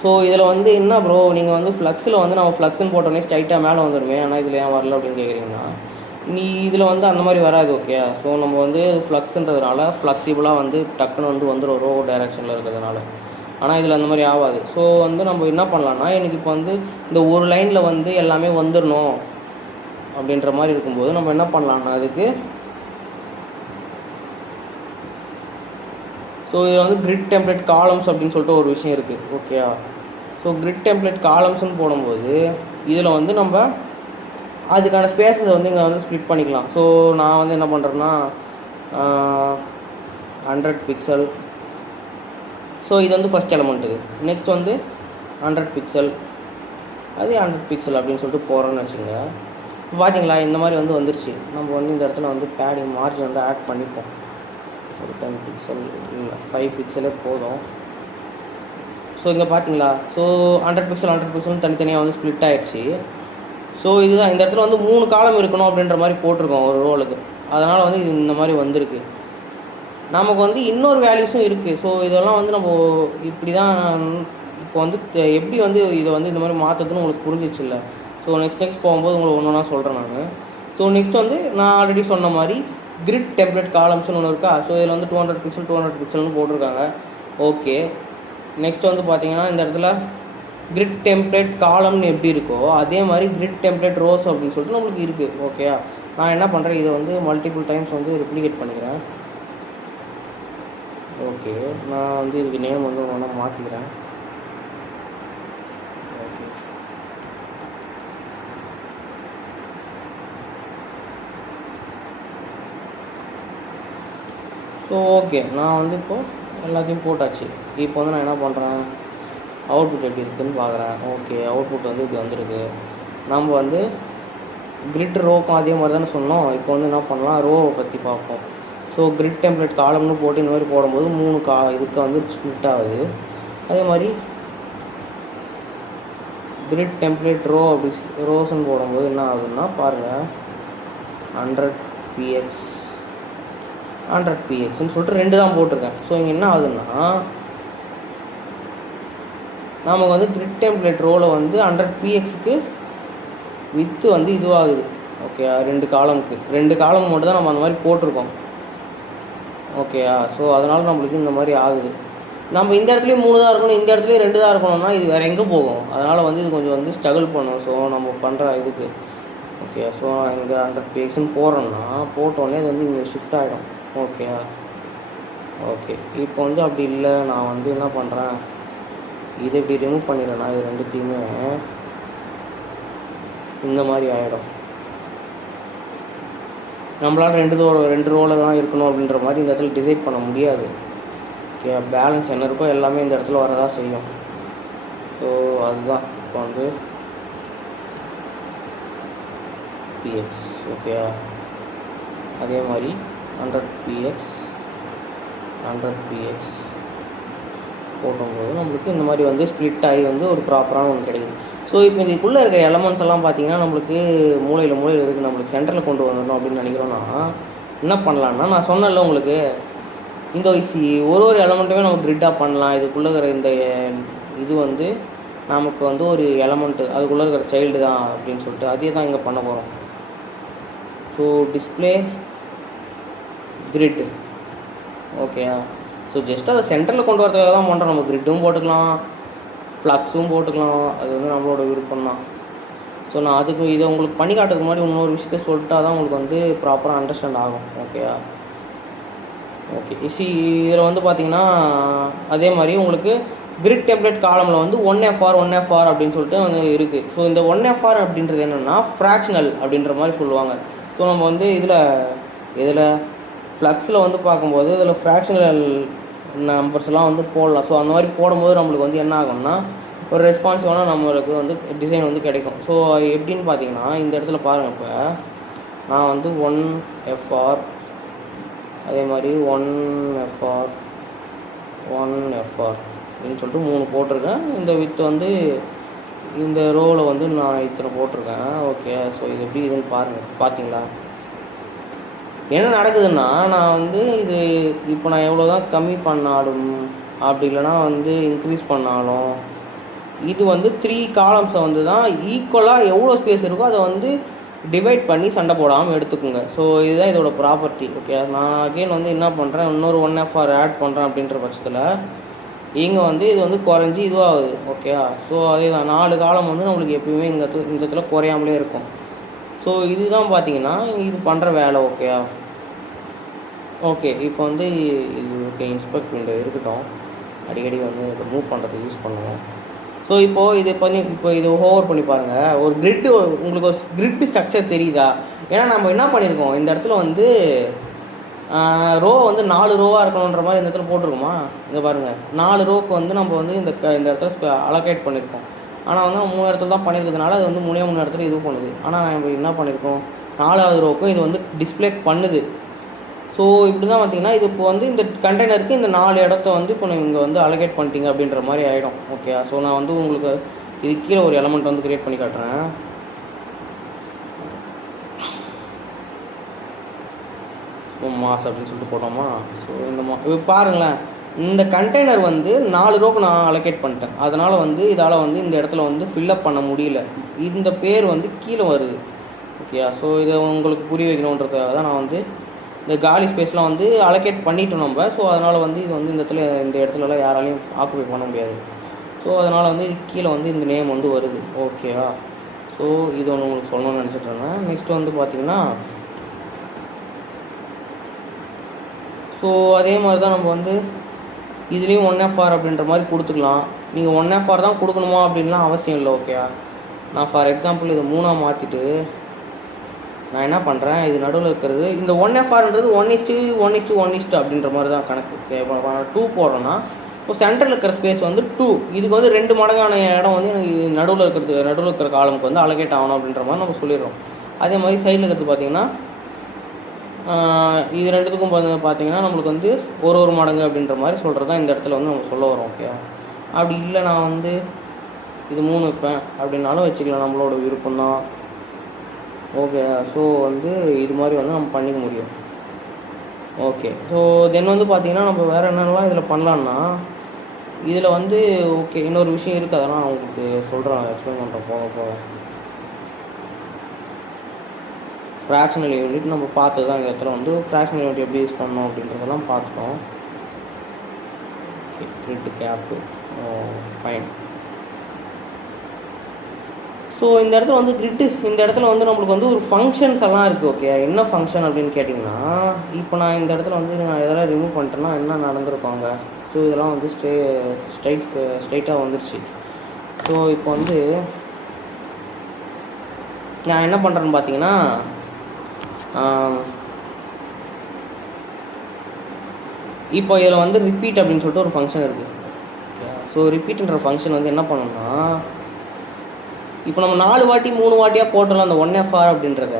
ஸோ இதில் வந்து என்ன ப்ரோ, நீங்கள் வந்து ஃப்ளக்ஸில் வந்து நம்ம ஃப்ளக்ஸ்ன்னு போட்டோன்னே ஸ்ட்ரைட்டாக மேலே வந்துடுவேன், ஆனால் இதில் ஏன் வரல அப்படின்னு கேட்குறீங்கன்னா, நீ இதில் வந்து அந்த மாதிரி வராது. ஓகே, ஸோ நம்ம வந்து ஃப்ளக்ஸுன்றதுனால ஃப்ளெக்சிபிளாக வந்து டக்குன்னு வந்து வந்துடும் ரோ டைரெக்ஷனில் இருக்கிறதுனால. ஆனால் இதில் அந்த மாதிரி ஆகாது. ஸோ வந்து நம்ம என்ன பண்ணலான்னா, எனக்கு இப்போ வந்து இந்த ஒரு லைனில் வந்து எல்லாமே வந்துடணும் அப்படின்ற மாதிரி இருக்கும்போது நம்ம என்ன பண்ணலான்னா, அதுக்கு ஸோ இதில் வந்து கிரிட் டெம்ப்ளேட் காலம்ஸ் அப்படின்னு சொல்லிட்டு ஒரு விஷயம் இருக்குது. ஓகே, ஸோ கிரிட் டெம்ப்ளேட் காலம்ஸ்ன்னு போடும்போது இதில் வந்து நம்ம அதுக்கான ஸ்பேஸஸை வந்து இங்கே வந்து ஸ்ப்ளிட் பண்ணிக்கலாம். ஸோ நான் வந்து என்ன பண்ணுறேன்னா 100 பிக்சல். ஸோ இது வந்து ஃபஸ்ட் எலமெண்ட்டுக்கு. நெக்ஸ்ட் வந்து 100 பிக்சல், அதே 100 பிக்சல் அப்படின்னு சொல்லிட்டு போகிறோன்னு வச்சுங்க. பார்த்தீங்களா, இந்த மாதிரி வந்து வந்துருச்சு. நம்ம வந்து இந்த இடத்துல வந்து பேடிங் மார்ஜின் வந்து ஆட் பண்ணிப்போம். ஒரு 10 பிக்சல் இல்லை 5 பிக்சலே போதும். ஸோ இங்கே பார்த்தீங்களா, ஸோ 100 பிக்சல் தனித்தனியாக வந்து ஸ்ப்ளிட் ஆகிடுச்சு. ஸோ இதுதான் இந்த இடத்துல வந்து 3 காலம் இருக்கணும் அப்படின்ற மாதிரி போட்டிருக்கோம் ஒரு ரோலுக்கு. அதனால் வந்து இது இந்த மாதிரி வந்திருக்கு. நமக்கு வந்து இன்னொரு வேல்யூஸும் இருக்குது. ஸோ இதெல்லாம் வந்து நம்ம இப்படி தான் இப்போ வந்து எப்படி வந்து இதை வந்து இந்த மாதிரி மாற்றுறதுன்னு உங்களுக்கு புரிஞ்சிச்சு இல்லை. ஸோ நெக்ஸ்ட் போகும்போது உங்களுக்கு ஒன்று ஒன்றா சொல்கிறேன் நான். ஸோ நெக்ஸ்ட் வந்து நான் ஆல்ரெடி சொன்ன மாதிரி கிரிட் டெம்ப்ளேட் காலம்ஸ்னு ஒன்று இருக்கா. ஸோ இதில் வந்து 200 பிக்சல்னு போட்டிருக்காங்க. ஓகே, நெக்ஸ்ட் வந்து பார்த்தீங்கன்னா இந்த இடத்துல கிரிட் டெம்ப்ளேட் காலம்னு எப்படி இருக்கோ அதே மாதிரி கிரிட் டெம்ப்ளேட் ரோஸ் அப்படின்னு சொல்லிட்டு நம்மளுக்கு இருக்குது. ஓகே, நான் என்ன பண்ணுறேன், இதை வந்து மல்டிபிள் டைம்ஸ் வந்து ரெப்ளிகேட் பண்ணிக்கிறேன். ஓகே, நான் வந்து இதுக்கு நேம் வந்து ஒன்றா மாற்றிக்கிறேன். ஓகே, ஸோ ஓகே, நான் வந்து இப்போது எல்லாத்தையும் போட்டாச்சு. இப்போ வந்து நான் என்ன பண்ணுறேன், அவுட்புட் எப்படி இருக்குதுன்னு பார்க்குறேன். ஓகே, அவுட்புட் வந்து இப்படி வந்துருக்கு. நம்ம வந்து கிரிட் ரோக்கும் அதே மாதிரி தானே சொன்னோம். இப்போ வந்து என்ன பண்ணலாம், ரோவை பற்றி பார்ப்போம். ஸோ கிரிட் டெம்ப்ளேட் காலம்னு போட்டு இந்த மாதிரி போடும்போது 3 இதுக்கு வந்து ஸ்ப்ளிட் ஆகுது. அதே மாதிரி கிரிட் டெம்ப்ளேட் ரோ அப்படி ரோஸ்ன்னு போடும்போது என்ன ஆகுதுன்னா பாருங்கள், 100 px 100 pxன்னு சொல்லிட்டு 2 தான் போட்டிருக்கேன். ஸோ இங்கே என்ன ஆகுதுன்னா நமக்கு வந்து கிரிட் டெம்ப்ளேட் ரோவில் வந்து 100 pxக்கு வித்து வந்து இதுவாகுது. ஓகே, 2 காலம் மட்டும் தான் நம்ம அந்த மாதிரி போட்டிருக்கோம். ஓகேயா, ஸோ அதனால் நம்மளுக்கு இந்த மாதிரி ஆகுது. நம்ம இந்த இடத்துலையும் 3 தான் இருக்கணும், இந்த இடத்துலையும் 2 தான் இருக்கணும்னா இது வேறு எங்கே போகும்? அதனால் வந்து இது கொஞ்சம் வந்து ஸ்ட்ரகிள் பண்ணும். ஸோ நம்ம பண்ணுற இதுக்கு ஓகே, ஸோ இங்கே 100 pxன்னு போடுறோம்னா போட்டோடனே இது வந்து இங்கே ஷிஃப்ட் ஆகிடும். ஓகேயா, ஓகே, இப்போ வந்து அப்படி இல்லை, நான் வந்து என்ன பண்ணுறேன், இதை இப்படி ரிமூவ் பண்ணிடுறேன்னா இது ரெண்டுத்தையுமே இந்த மாதிரி ஆகிடும். நம்மளால் 2 ரோவில் தான் இருக்கணும் அப்படின்ற மாதிரி இந்த இடத்துல டிசைட் பண்ண முடியாது. ஓகே, பேலன்ஸ் என்ன இருக்கோ எல்லாமே இந்த இடத்துல வரதான் செய்யும். ஸோ அதுதான் இப்போ வந்து px. ஓகே, அதே மாதிரி 100 px போடும்போது நம்மளுக்கு இந்த மாதிரி வந்து ஸ்ப்ளிட் ஆகி வந்து ஒரு ப்ராப்பரான ஒன்று கிடைக்குது. ஸோ இப்போ இதுக்குள்ளே இருக்கிற எலமெண்ட்ஸ் எல்லாம் பார்த்தீங்கன்னா நம்மளுக்கு மூலையில் இருக்குது, நம்மளுக்கு சென்டரில் கொண்டு வந்துடணும் அப்படின்னு நினைக்கிறோன்னா என்ன பண்ணலான்னா, நான் சொன்னேன்ல உங்களுக்கு, இந்த ஒரு எலமெண்ட்டுமே நம்ம கிரிட்டாக பண்ணலாம். இதுக்குள்ளே இருக்கிற இந்த இது வந்து நமக்கு வந்து ஒரு எலமெண்ட்டு, அதுக்குள்ளே இருக்கிற சைல்டு தான் அப்படின்னு சொல்லிட்டு அதே தான் இங்கே பண்ண போகிறோம். So display grid. Okay, so just அதை சென்டரில் கொண்டு வரதுக்காக தான் பண்ணுறோம். நம்ம கிரிட்டும் போட்டுக்கலாம், ஃப்ளக்ஸும் போட்டுக்கலாம், அது வந்து நம்மளோட விருப்பம் தான். ஸோ நான் அதுக்கு இதை உங்களுக்கு பண்ணி காட்டுறதுக்கு முன்னாடி இன்னொரு விஷயத்த சொல்லிட்டா தான் உங்களுக்கு வந்து ப்ராப்பராக அண்டர்ஸ்டாண்ட் ஆகும். ஓகேயா, ஓகே, இதில் வந்து பார்த்தீங்கன்னா அதே மாதிரி உங்களுக்கு கிரிட் டெம்ப்ளேட் காலமில் வந்து 1FR அப்படின்னு சொல்லிட்டு வந்து இருக்குது. ஸோ இந்த 1FR அப்படின்றது என்னென்னா ஃப்ராக்ஷனல் அப்படின்ற மாதிரி சொல்லுவாங்க. ஸோ நம்ம வந்து இதில் ஃப்ளக்ஸில் வந்து பார்க்கும்போது இதில் ஃப்ராக்ஷனல் நம்பர்ஸ்லாம் வந்து போடலாம். ஸோ அந்த மாதிரி போடும்போது நம்மளுக்கு வந்து என்ன ஆகும்னா ஒரு ரெஸ்பான்சிவான நம்மளுக்கு வந்து டிசைன் வந்து கிடைக்கும். ஸோ எப்படின்னு பார்த்தீங்கன்னா இந்த இடத்துல பாருங்கள், இப்போ நான் வந்து 1FR அதே மாதிரி 1FR அப்படின்னு சொல்லிட்டு 3 போட்டிருக்கேன். இந்த வித் வந்து இந்த ரோவில் வந்து நான் இத்தனை போட்டிருக்கேன். ஓகே, ஸோ இது எப்படி இதுன்னு பார்த்தீங்களா என்ன நடக்குதுன்னா, நான் வந்து இது இப்போ நான் எவ்வளோ தான் கம்மி பண்ணாலும் அப்படி இல்லைனா வந்து இன்க்ரீஸ் பண்ணாலும் இது வந்து 3 காலம்ஸை வந்து தான் ஈக்குவலாக எவ்வளோ ஸ்பேஸ் இருக்கோ அதை வந்து டிவைட் பண்ணி சண்டை போடாமல் எடுத்துக்கோங்க. ஸோ இதுதான் இதோட ப்ராப்பர்ட்டி. ஓகே, நான் அகெயின் வந்து என்ன பண்ணுறேன், இன்னொரு 1FR ஆட் பண்ணுறேன் அப்படின்ற பட்சத்தில் இங்கே வந்து இது வந்து குறைஞ்சி இதுவாகுது. ஓகே, ஸோ அதே தான் 4 காலம் வந்து நம்மளுக்கு எப்பயுமே இந்த இடத்துல குறையாமலே இருக்கும். ஸோ இதுதான் பார்த்தீங்கன்னா இது பண்ணுற வேலை. ஓகே, இப்போ வந்து இது ஓகே இன்ஸ்பெக்ட் விண்டோ இருக்கட்டும், அடிக்கடி வந்து இதை மூவ் பண்ணுறதுக்கு யூஸ் பண்ணுவோம். ஸோ இப்போது இது ஓவர் பண்ணி பாருங்கள், ஒரு கிரிட்டு உங்களுக்கு ஒரு கிரிட்டு ஸ்ட்ரக்சர் தெரியுதா? ஏன்னா நம்ம என்ன பண்ணியிருக்கோம், இந்த இடத்துல வந்து ரோ வந்து 4 ரோவாக இருக்கணுன்ற மாதிரி இந்த இடத்துல போட்டிருக்கோமா? இங்கே பாருங்கள், 4 ரோக்கு வந்து நம்ம வந்து இந்த இடத்துல அலோகேட் பண்ணியிருக்கோம். ஆனால் வந்து 3 இடத்துல தான் பண்ணியிருக்கிறதுனால அது வந்து 3 இடத்துல இது பண்ணுது. ஆனால் நம்ம என்ன பண்ணியிருக்கோம், 4வது ரோக்கும் இது வந்து டிஸ்பிளே பண்ணுது. ஸோ இப்படி தான் பார்த்தீங்கன்னா இது இப்போ வந்து இந்த கண்டெய்னருக்கு இந்த 4 இடத்த வந்து இப்போ நீங்கள் வந்து அலோகேட் பண்ணிட்டீங்க அப்படின்ற மாதிரி ஆகிடும். ஓகே, ஸோ நான் வந்து உங்களுக்கு இது கீழே ஒரு எலமெண்ட் வந்து க்ரியேட் பண்ணி காட்டுறேன். மாஸ் அப்படின்னு சொல்லிட்டு போட்டோமா? ஸோ இந்த இப்போ பாருங்களேன், இந்த கண்டெய்னர் வந்து 4 ரோக்கு நான் அலோகேட் பண்ணிட்டேன். அதனால் வந்து இதால் வந்து இந்த இடத்துல வந்து ஃபில்லப் பண்ண முடியல. இந்த பேர் வந்து கீழே வருது. ஓகே, ஸோ இதை உங்களுக்கு புரிய வைக்கணுன்றதுக்காக தான் நான் வந்து இந்த காலி ஸ்பேஸ்லாம் வந்து அலோகேட் பண்ணிட்டோம் நம்ம. ஸோ அதனால் வந்து இது வந்து இந்த இடத்துலலாம் யாராலையும் ஆக்குபை பண்ண முடியாது. ஸோ அதனால் வந்து இது கீழே வந்து இந்த நேம் வந்து வருது. ஓகேவா? ஸோ இது ஒன்று உங்களுக்கு சொல்லணும்னு நினச்சிட்டு இருந்தேன். நெக்ஸ்ட் வந்து பார்த்திங்கன்னா ஸோ அதே மாதிரி தான் நம்ம வந்து இதுலேயும் 1FR அப்படின்ற மாதிரி கொடுத்துக்கலாம். நீங்கள் 1FR தான் கொடுக்கணுமா அப்படின்லாம் அவசியம் இல்லை. ஓகே, நான் ஃபார் எக்ஸாம்பிள் இது 3ஆக மாற்றிட்டு நான் என்ன பண்ணுறேன், இது நடுவில் இருக்கிறது இந்த 1FRன்றது 1:1:1 அப்படின்ற மாதிரி தான் கணக்கு. இப்போ 2 போடுறோன்னா இப்போ சென்டரில் இருக்கிற ஸ்பேஸ் வந்து 2, இதுக்கு வந்து 2 மடங்கான இடம் வந்து எனக்கு நடுவில் இருக்கிற காலமுக்கு வந்து அலோகேட் ஆகணும் அப்படின்ற மாதிரி நம்ம சொல்லிடுறோம். அதே மாதிரி சைடில் இருக்கிறது பார்த்திங்கன்னா இது ரெண்டுத்துக்கும் பார்த்தீங்கன்னா நம்மளுக்கு வந்து ஒரு மடங்கு அப்படின்ற மாதிரி சொல்கிறது தான் இந்த இடத்துல வந்து நம்ம சொல்ல வரோம். ஓகே, அப்படி இல்லை நான் வந்து இது 3 வைப்பேன் அப்படின்னாலும் வச்சுக்கலாம், நம்மளோட விருப்பம் தான். ஓகே, ஸோ வந்து இது மாதிரி வந்து நம்ம பண்ணிக்க முடியும். ஓகே, ஸோ தென் வந்து பார்த்திங்கன்னா நம்ம வேறு என்னென்னலாம் இதில் பண்ணலான்னா இதில் வந்து ஓகே இன்னொரு விஷயம் இருக்குது, அதெல்லாம் நான் உங்களுக்கு சொல்கிறேன், எக்ஸ்பிளைன் பண்ணுறேன் போக. ஃப்ராக்ஷனல் யூனிட் நம்ம பார்த்தது தான். இந்த இடத்துல வந்து ஃப்ராக்ஷனல் யூனிட் எப்படி யூஸ் பண்ணணும் அப்படின்றதெல்லாம் பார்த்துட்டோம். Okay, grid gap fine. So இந்த இடத்துல வந்து கிரிட்டு, இந்த இடத்துல வந்து நம்மளுக்கு வந்து ஒரு ஃபங்க்ஷன்ஸ் எல்லாம் இருக்குது. ஓகே, என்ன ஃபங்க்ஷன் அப்படின்னு கேட்டிங்கன்னா இப்போ நான் இந்த இடத்துல வந்து நான் இதெல்லாம் ரிமூவ் பண்ணிட்டேன்னா என்ன நடந்திருப்பாங்க. ஸோ இதெல்லாம் வந்து ஸ்ட்ரைட்டாக வந்துடுச்சு. ஸோ இப்போ வந்து நான் என்ன பண்ணுறேன்னு பார்த்தீங்கன்னா இப்போ இதில் வந்து ரிப்பீட் அப்படின்னு சொல்லிட்டு ஒரு ஃபங்க்ஷன் இருக்குது. ஸோ ரிப்பீட்ன்ற ஃபங்க்ஷன் வந்து என்ன பண்ணணும்னா இப்போ நம்ம 4 வாட்டி 3 வாட்டியாக போட்டுடலாம் அந்த 1FR அப்படின்றத.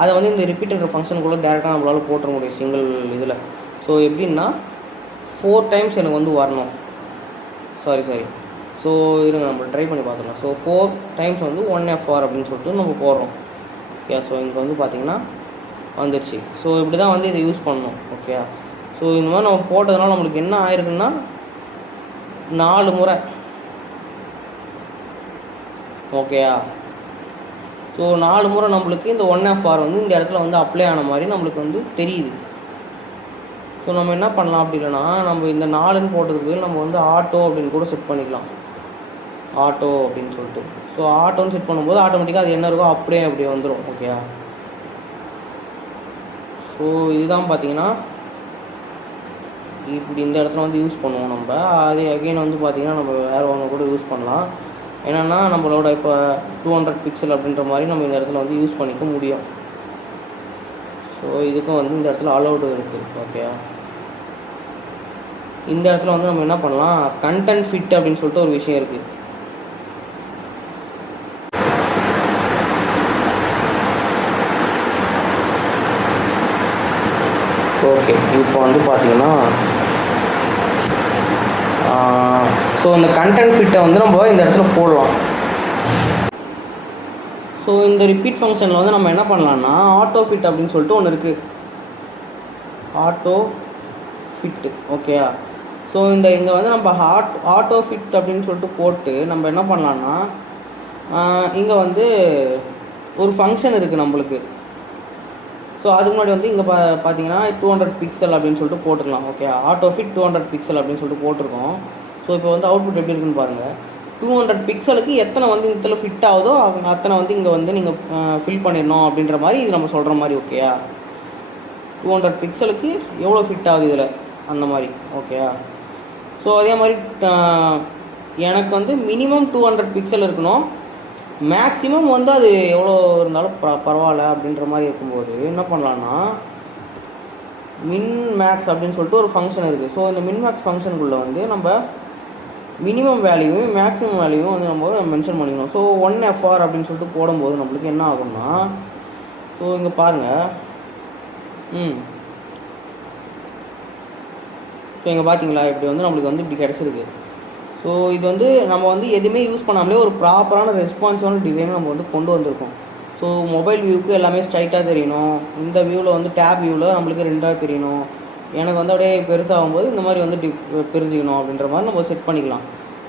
அதை வந்து இந்த ரிப்பீட்ன்ற ஃபங்க்ஷனுக்குள்ளே டேரெக்டாக நம்மளால் போட்டுற முடியும் சிங்கிள் இதில். ஸோ எப்படின்னா 4 டைம்ஸ் எனக்கு வந்து வரணும். சாரி ஸோ இருங்க நம்ம ட்ரை பண்ணி பார்த்துக்கலாம். ஸோ 4 டைம்ஸ் வந்து 1FR அப்படின்னு சொல்லிட்டு நம்ம போடுறோம். ஓகே, ஸோ இங்கே வந்து பார்த்திங்கன்னா வந்துடுச்சு. ஸோ இப்படி தான் வந்து இதை யூஸ் பண்ணணும். ஓகே, ஸோ இந்த மாதிரி நம்ம போட்டதுனால நம்மளுக்கு என்ன ஆயிருக்குன்னா 4 முறை. ஓகேயா, ஸோ 4 முறை நம்மளுக்கு இந்த 1FR வந்து இந்த இடத்துல வந்து அப்ளை ஆன மாதிரி நம்மளுக்கு வந்து தெரியுது. ஸோ நம்ம என்ன பண்ணலாம் அப்படி இல்லைன்னா நம்ம இந்த 4ன்னு போட்டதுக்கு நம்ம வந்து ஆட்டோ அப்படின்னு கூட செட் பண்ணிக்கலாம். ஆட்டோ அப்படின்னு சொல்லிட்டு ஸோ ஆட்டோன்னு செட் பண்ணும்போது ஆட்டோமேட்டிக்காக அது என்ன இருக்கோ அப்படியே வந்துடும். ஓகேயா, ஸோ இதுதான் பார்த்தீங்கன்னா இப்படி இந்த இடத்துல வந்து யூஸ் பண்ணுவோம் நம்ம. அது அகெயின் வந்து பார்த்திங்கன்னா நம்ம வேறு ஒன்று கூட யூஸ் பண்ணலாம். என்னென்னா நம்மளோட இப்போ 200 பிக்சல் அப்படின்ற மாதிரி நம்ம இந்த இடத்துல வந்து யூஸ் பண்ணிக்க முடியும். ஸோ இதுக்கும் வந்து இந்த இடத்துல அலௌடு இருக்குது. ஓகே, இந்த இடத்துல வந்து நம்ம என்ன பண்ணலாம், கண்டென்ட் ஃபிட் அப்படின்னு சொல்லிட்டு ஒரு விஷயம் இருக்குது. ஓகே, இப்போ வந்து பார்த்தீங்கன்னா ஸோ இந்த கண்டென்ட் ஃபிட்டை வந்து நம்ம இந்த இடத்துல போடலாம். ஸோ இந்த ரிப்பீட் ஃபங்க்ஷனில் வந்து நம்ம என்ன பண்ணலான்னா ஆட்டோ ஃபிட் அப்படின்னு சொல்லிட்டு ஒன்று இருக்குது. Auto fit. ஓகேயா, ஸோ இங்கே வந்து நம்ம ஆட்டோ ஃபிட் அப்படின்னு சொல்லிட்டு போட்டு நம்ம என்ன பண்ணலான்னா இங்கே வந்து ஒரு ஃபங்க்ஷன் இருக்குது நம்மளுக்கு. ஸோ அதுக்கு முன்னாடி வந்து இங்கே பார்த்தீங்கன்னா 200 பிக்சல் அப்படின்னு சொல்லிட்டு போட்டுக்கலாம். ஓகே, ஆட்டோ ஃபிட் 200 பிக்சல் அப்படின்னு சொல்லிட்டு போட்டிருக்கோம். ஸோ இப்போ வந்து அவுட்புட் எப்படி இருக்குன்னு பாருங்கள். 200 பிக்சலுக்கு எத்தனை வந்து இதில் ஃபிட் ஆகுதோ அத்தனை வந்து இங்கே வந்து நீங்கள் ஃபில் பண்ணிடணும் அப்படின்ற மாதிரி இது நம்ம சொல்கிற மாதிரி. ஓகேயா, 200 பிக்சலுக்கு எவ்வளோ ஃபிட் ஆகுது இதில் அந்த மாதிரி. ஓகேயா, ஸோ அதே மாதிரி எனக்கு வந்து மினிமம் 200 பிக்சல் இருக்கணும், மேக்ஸிமம் வந்து அது எவ்வளோ இருந்தாலும் பரவாயில்ல அப்படின்ற மாதிரி இருக்கும்போது என்ன பண்ணலான்னா மின் மேக்ஸ் அப்படின்னு சொல்லிட்டு ஒரு ஃபங்க்ஷன் இருக்குது. ஸோ இந்த மின் மேக்ஸ் ஃபங்க்ஷனுக்குள்ளே வந்து நம்ம மினிமம் வேல்யூவும் மேக்ஸிமம் வேல்யூவும் வந்து நம்ம மென்ஷன் பண்ணிக்கணும். ஸோ 1FR அப்படின்னு சொல்லிட்டு போடும்போது நம்மளுக்கு என்ன ஆகும்னா ஸோ இங்கே பாருங்கள். ஸோ இங்கே பார்த்தீங்களா இப்படி வந்து நம்மளுக்கு வந்து இப்படி கிடச்சிருக்கு. ஸோ இது வந்து நம்ம வந்து எதுவுமே யூஸ் பண்ணாமலே ஒரு ப்ராப்பரான ரெஸ்பான்சிவான டிசைனை நம்ம வந்து கொண்டு வந்திருக்கோம். ஸோ மொபைல் வியூவுக்கு எல்லாமே ஸ்ட்ரைட்டாக தெரியணும், இந்த வியூவில் வந்து டேப் வியூவில் நம்மளுக்கு 2ஆக தெரியணும், எனக்கு வந்து அப்படியே பெருசாகும்போது இந்த மாதிரி வந்து பிரிஞ்சிக்கணும் அப்படின்ற மாதிரி நம்ம செட் பண்ணிக்கலாம்.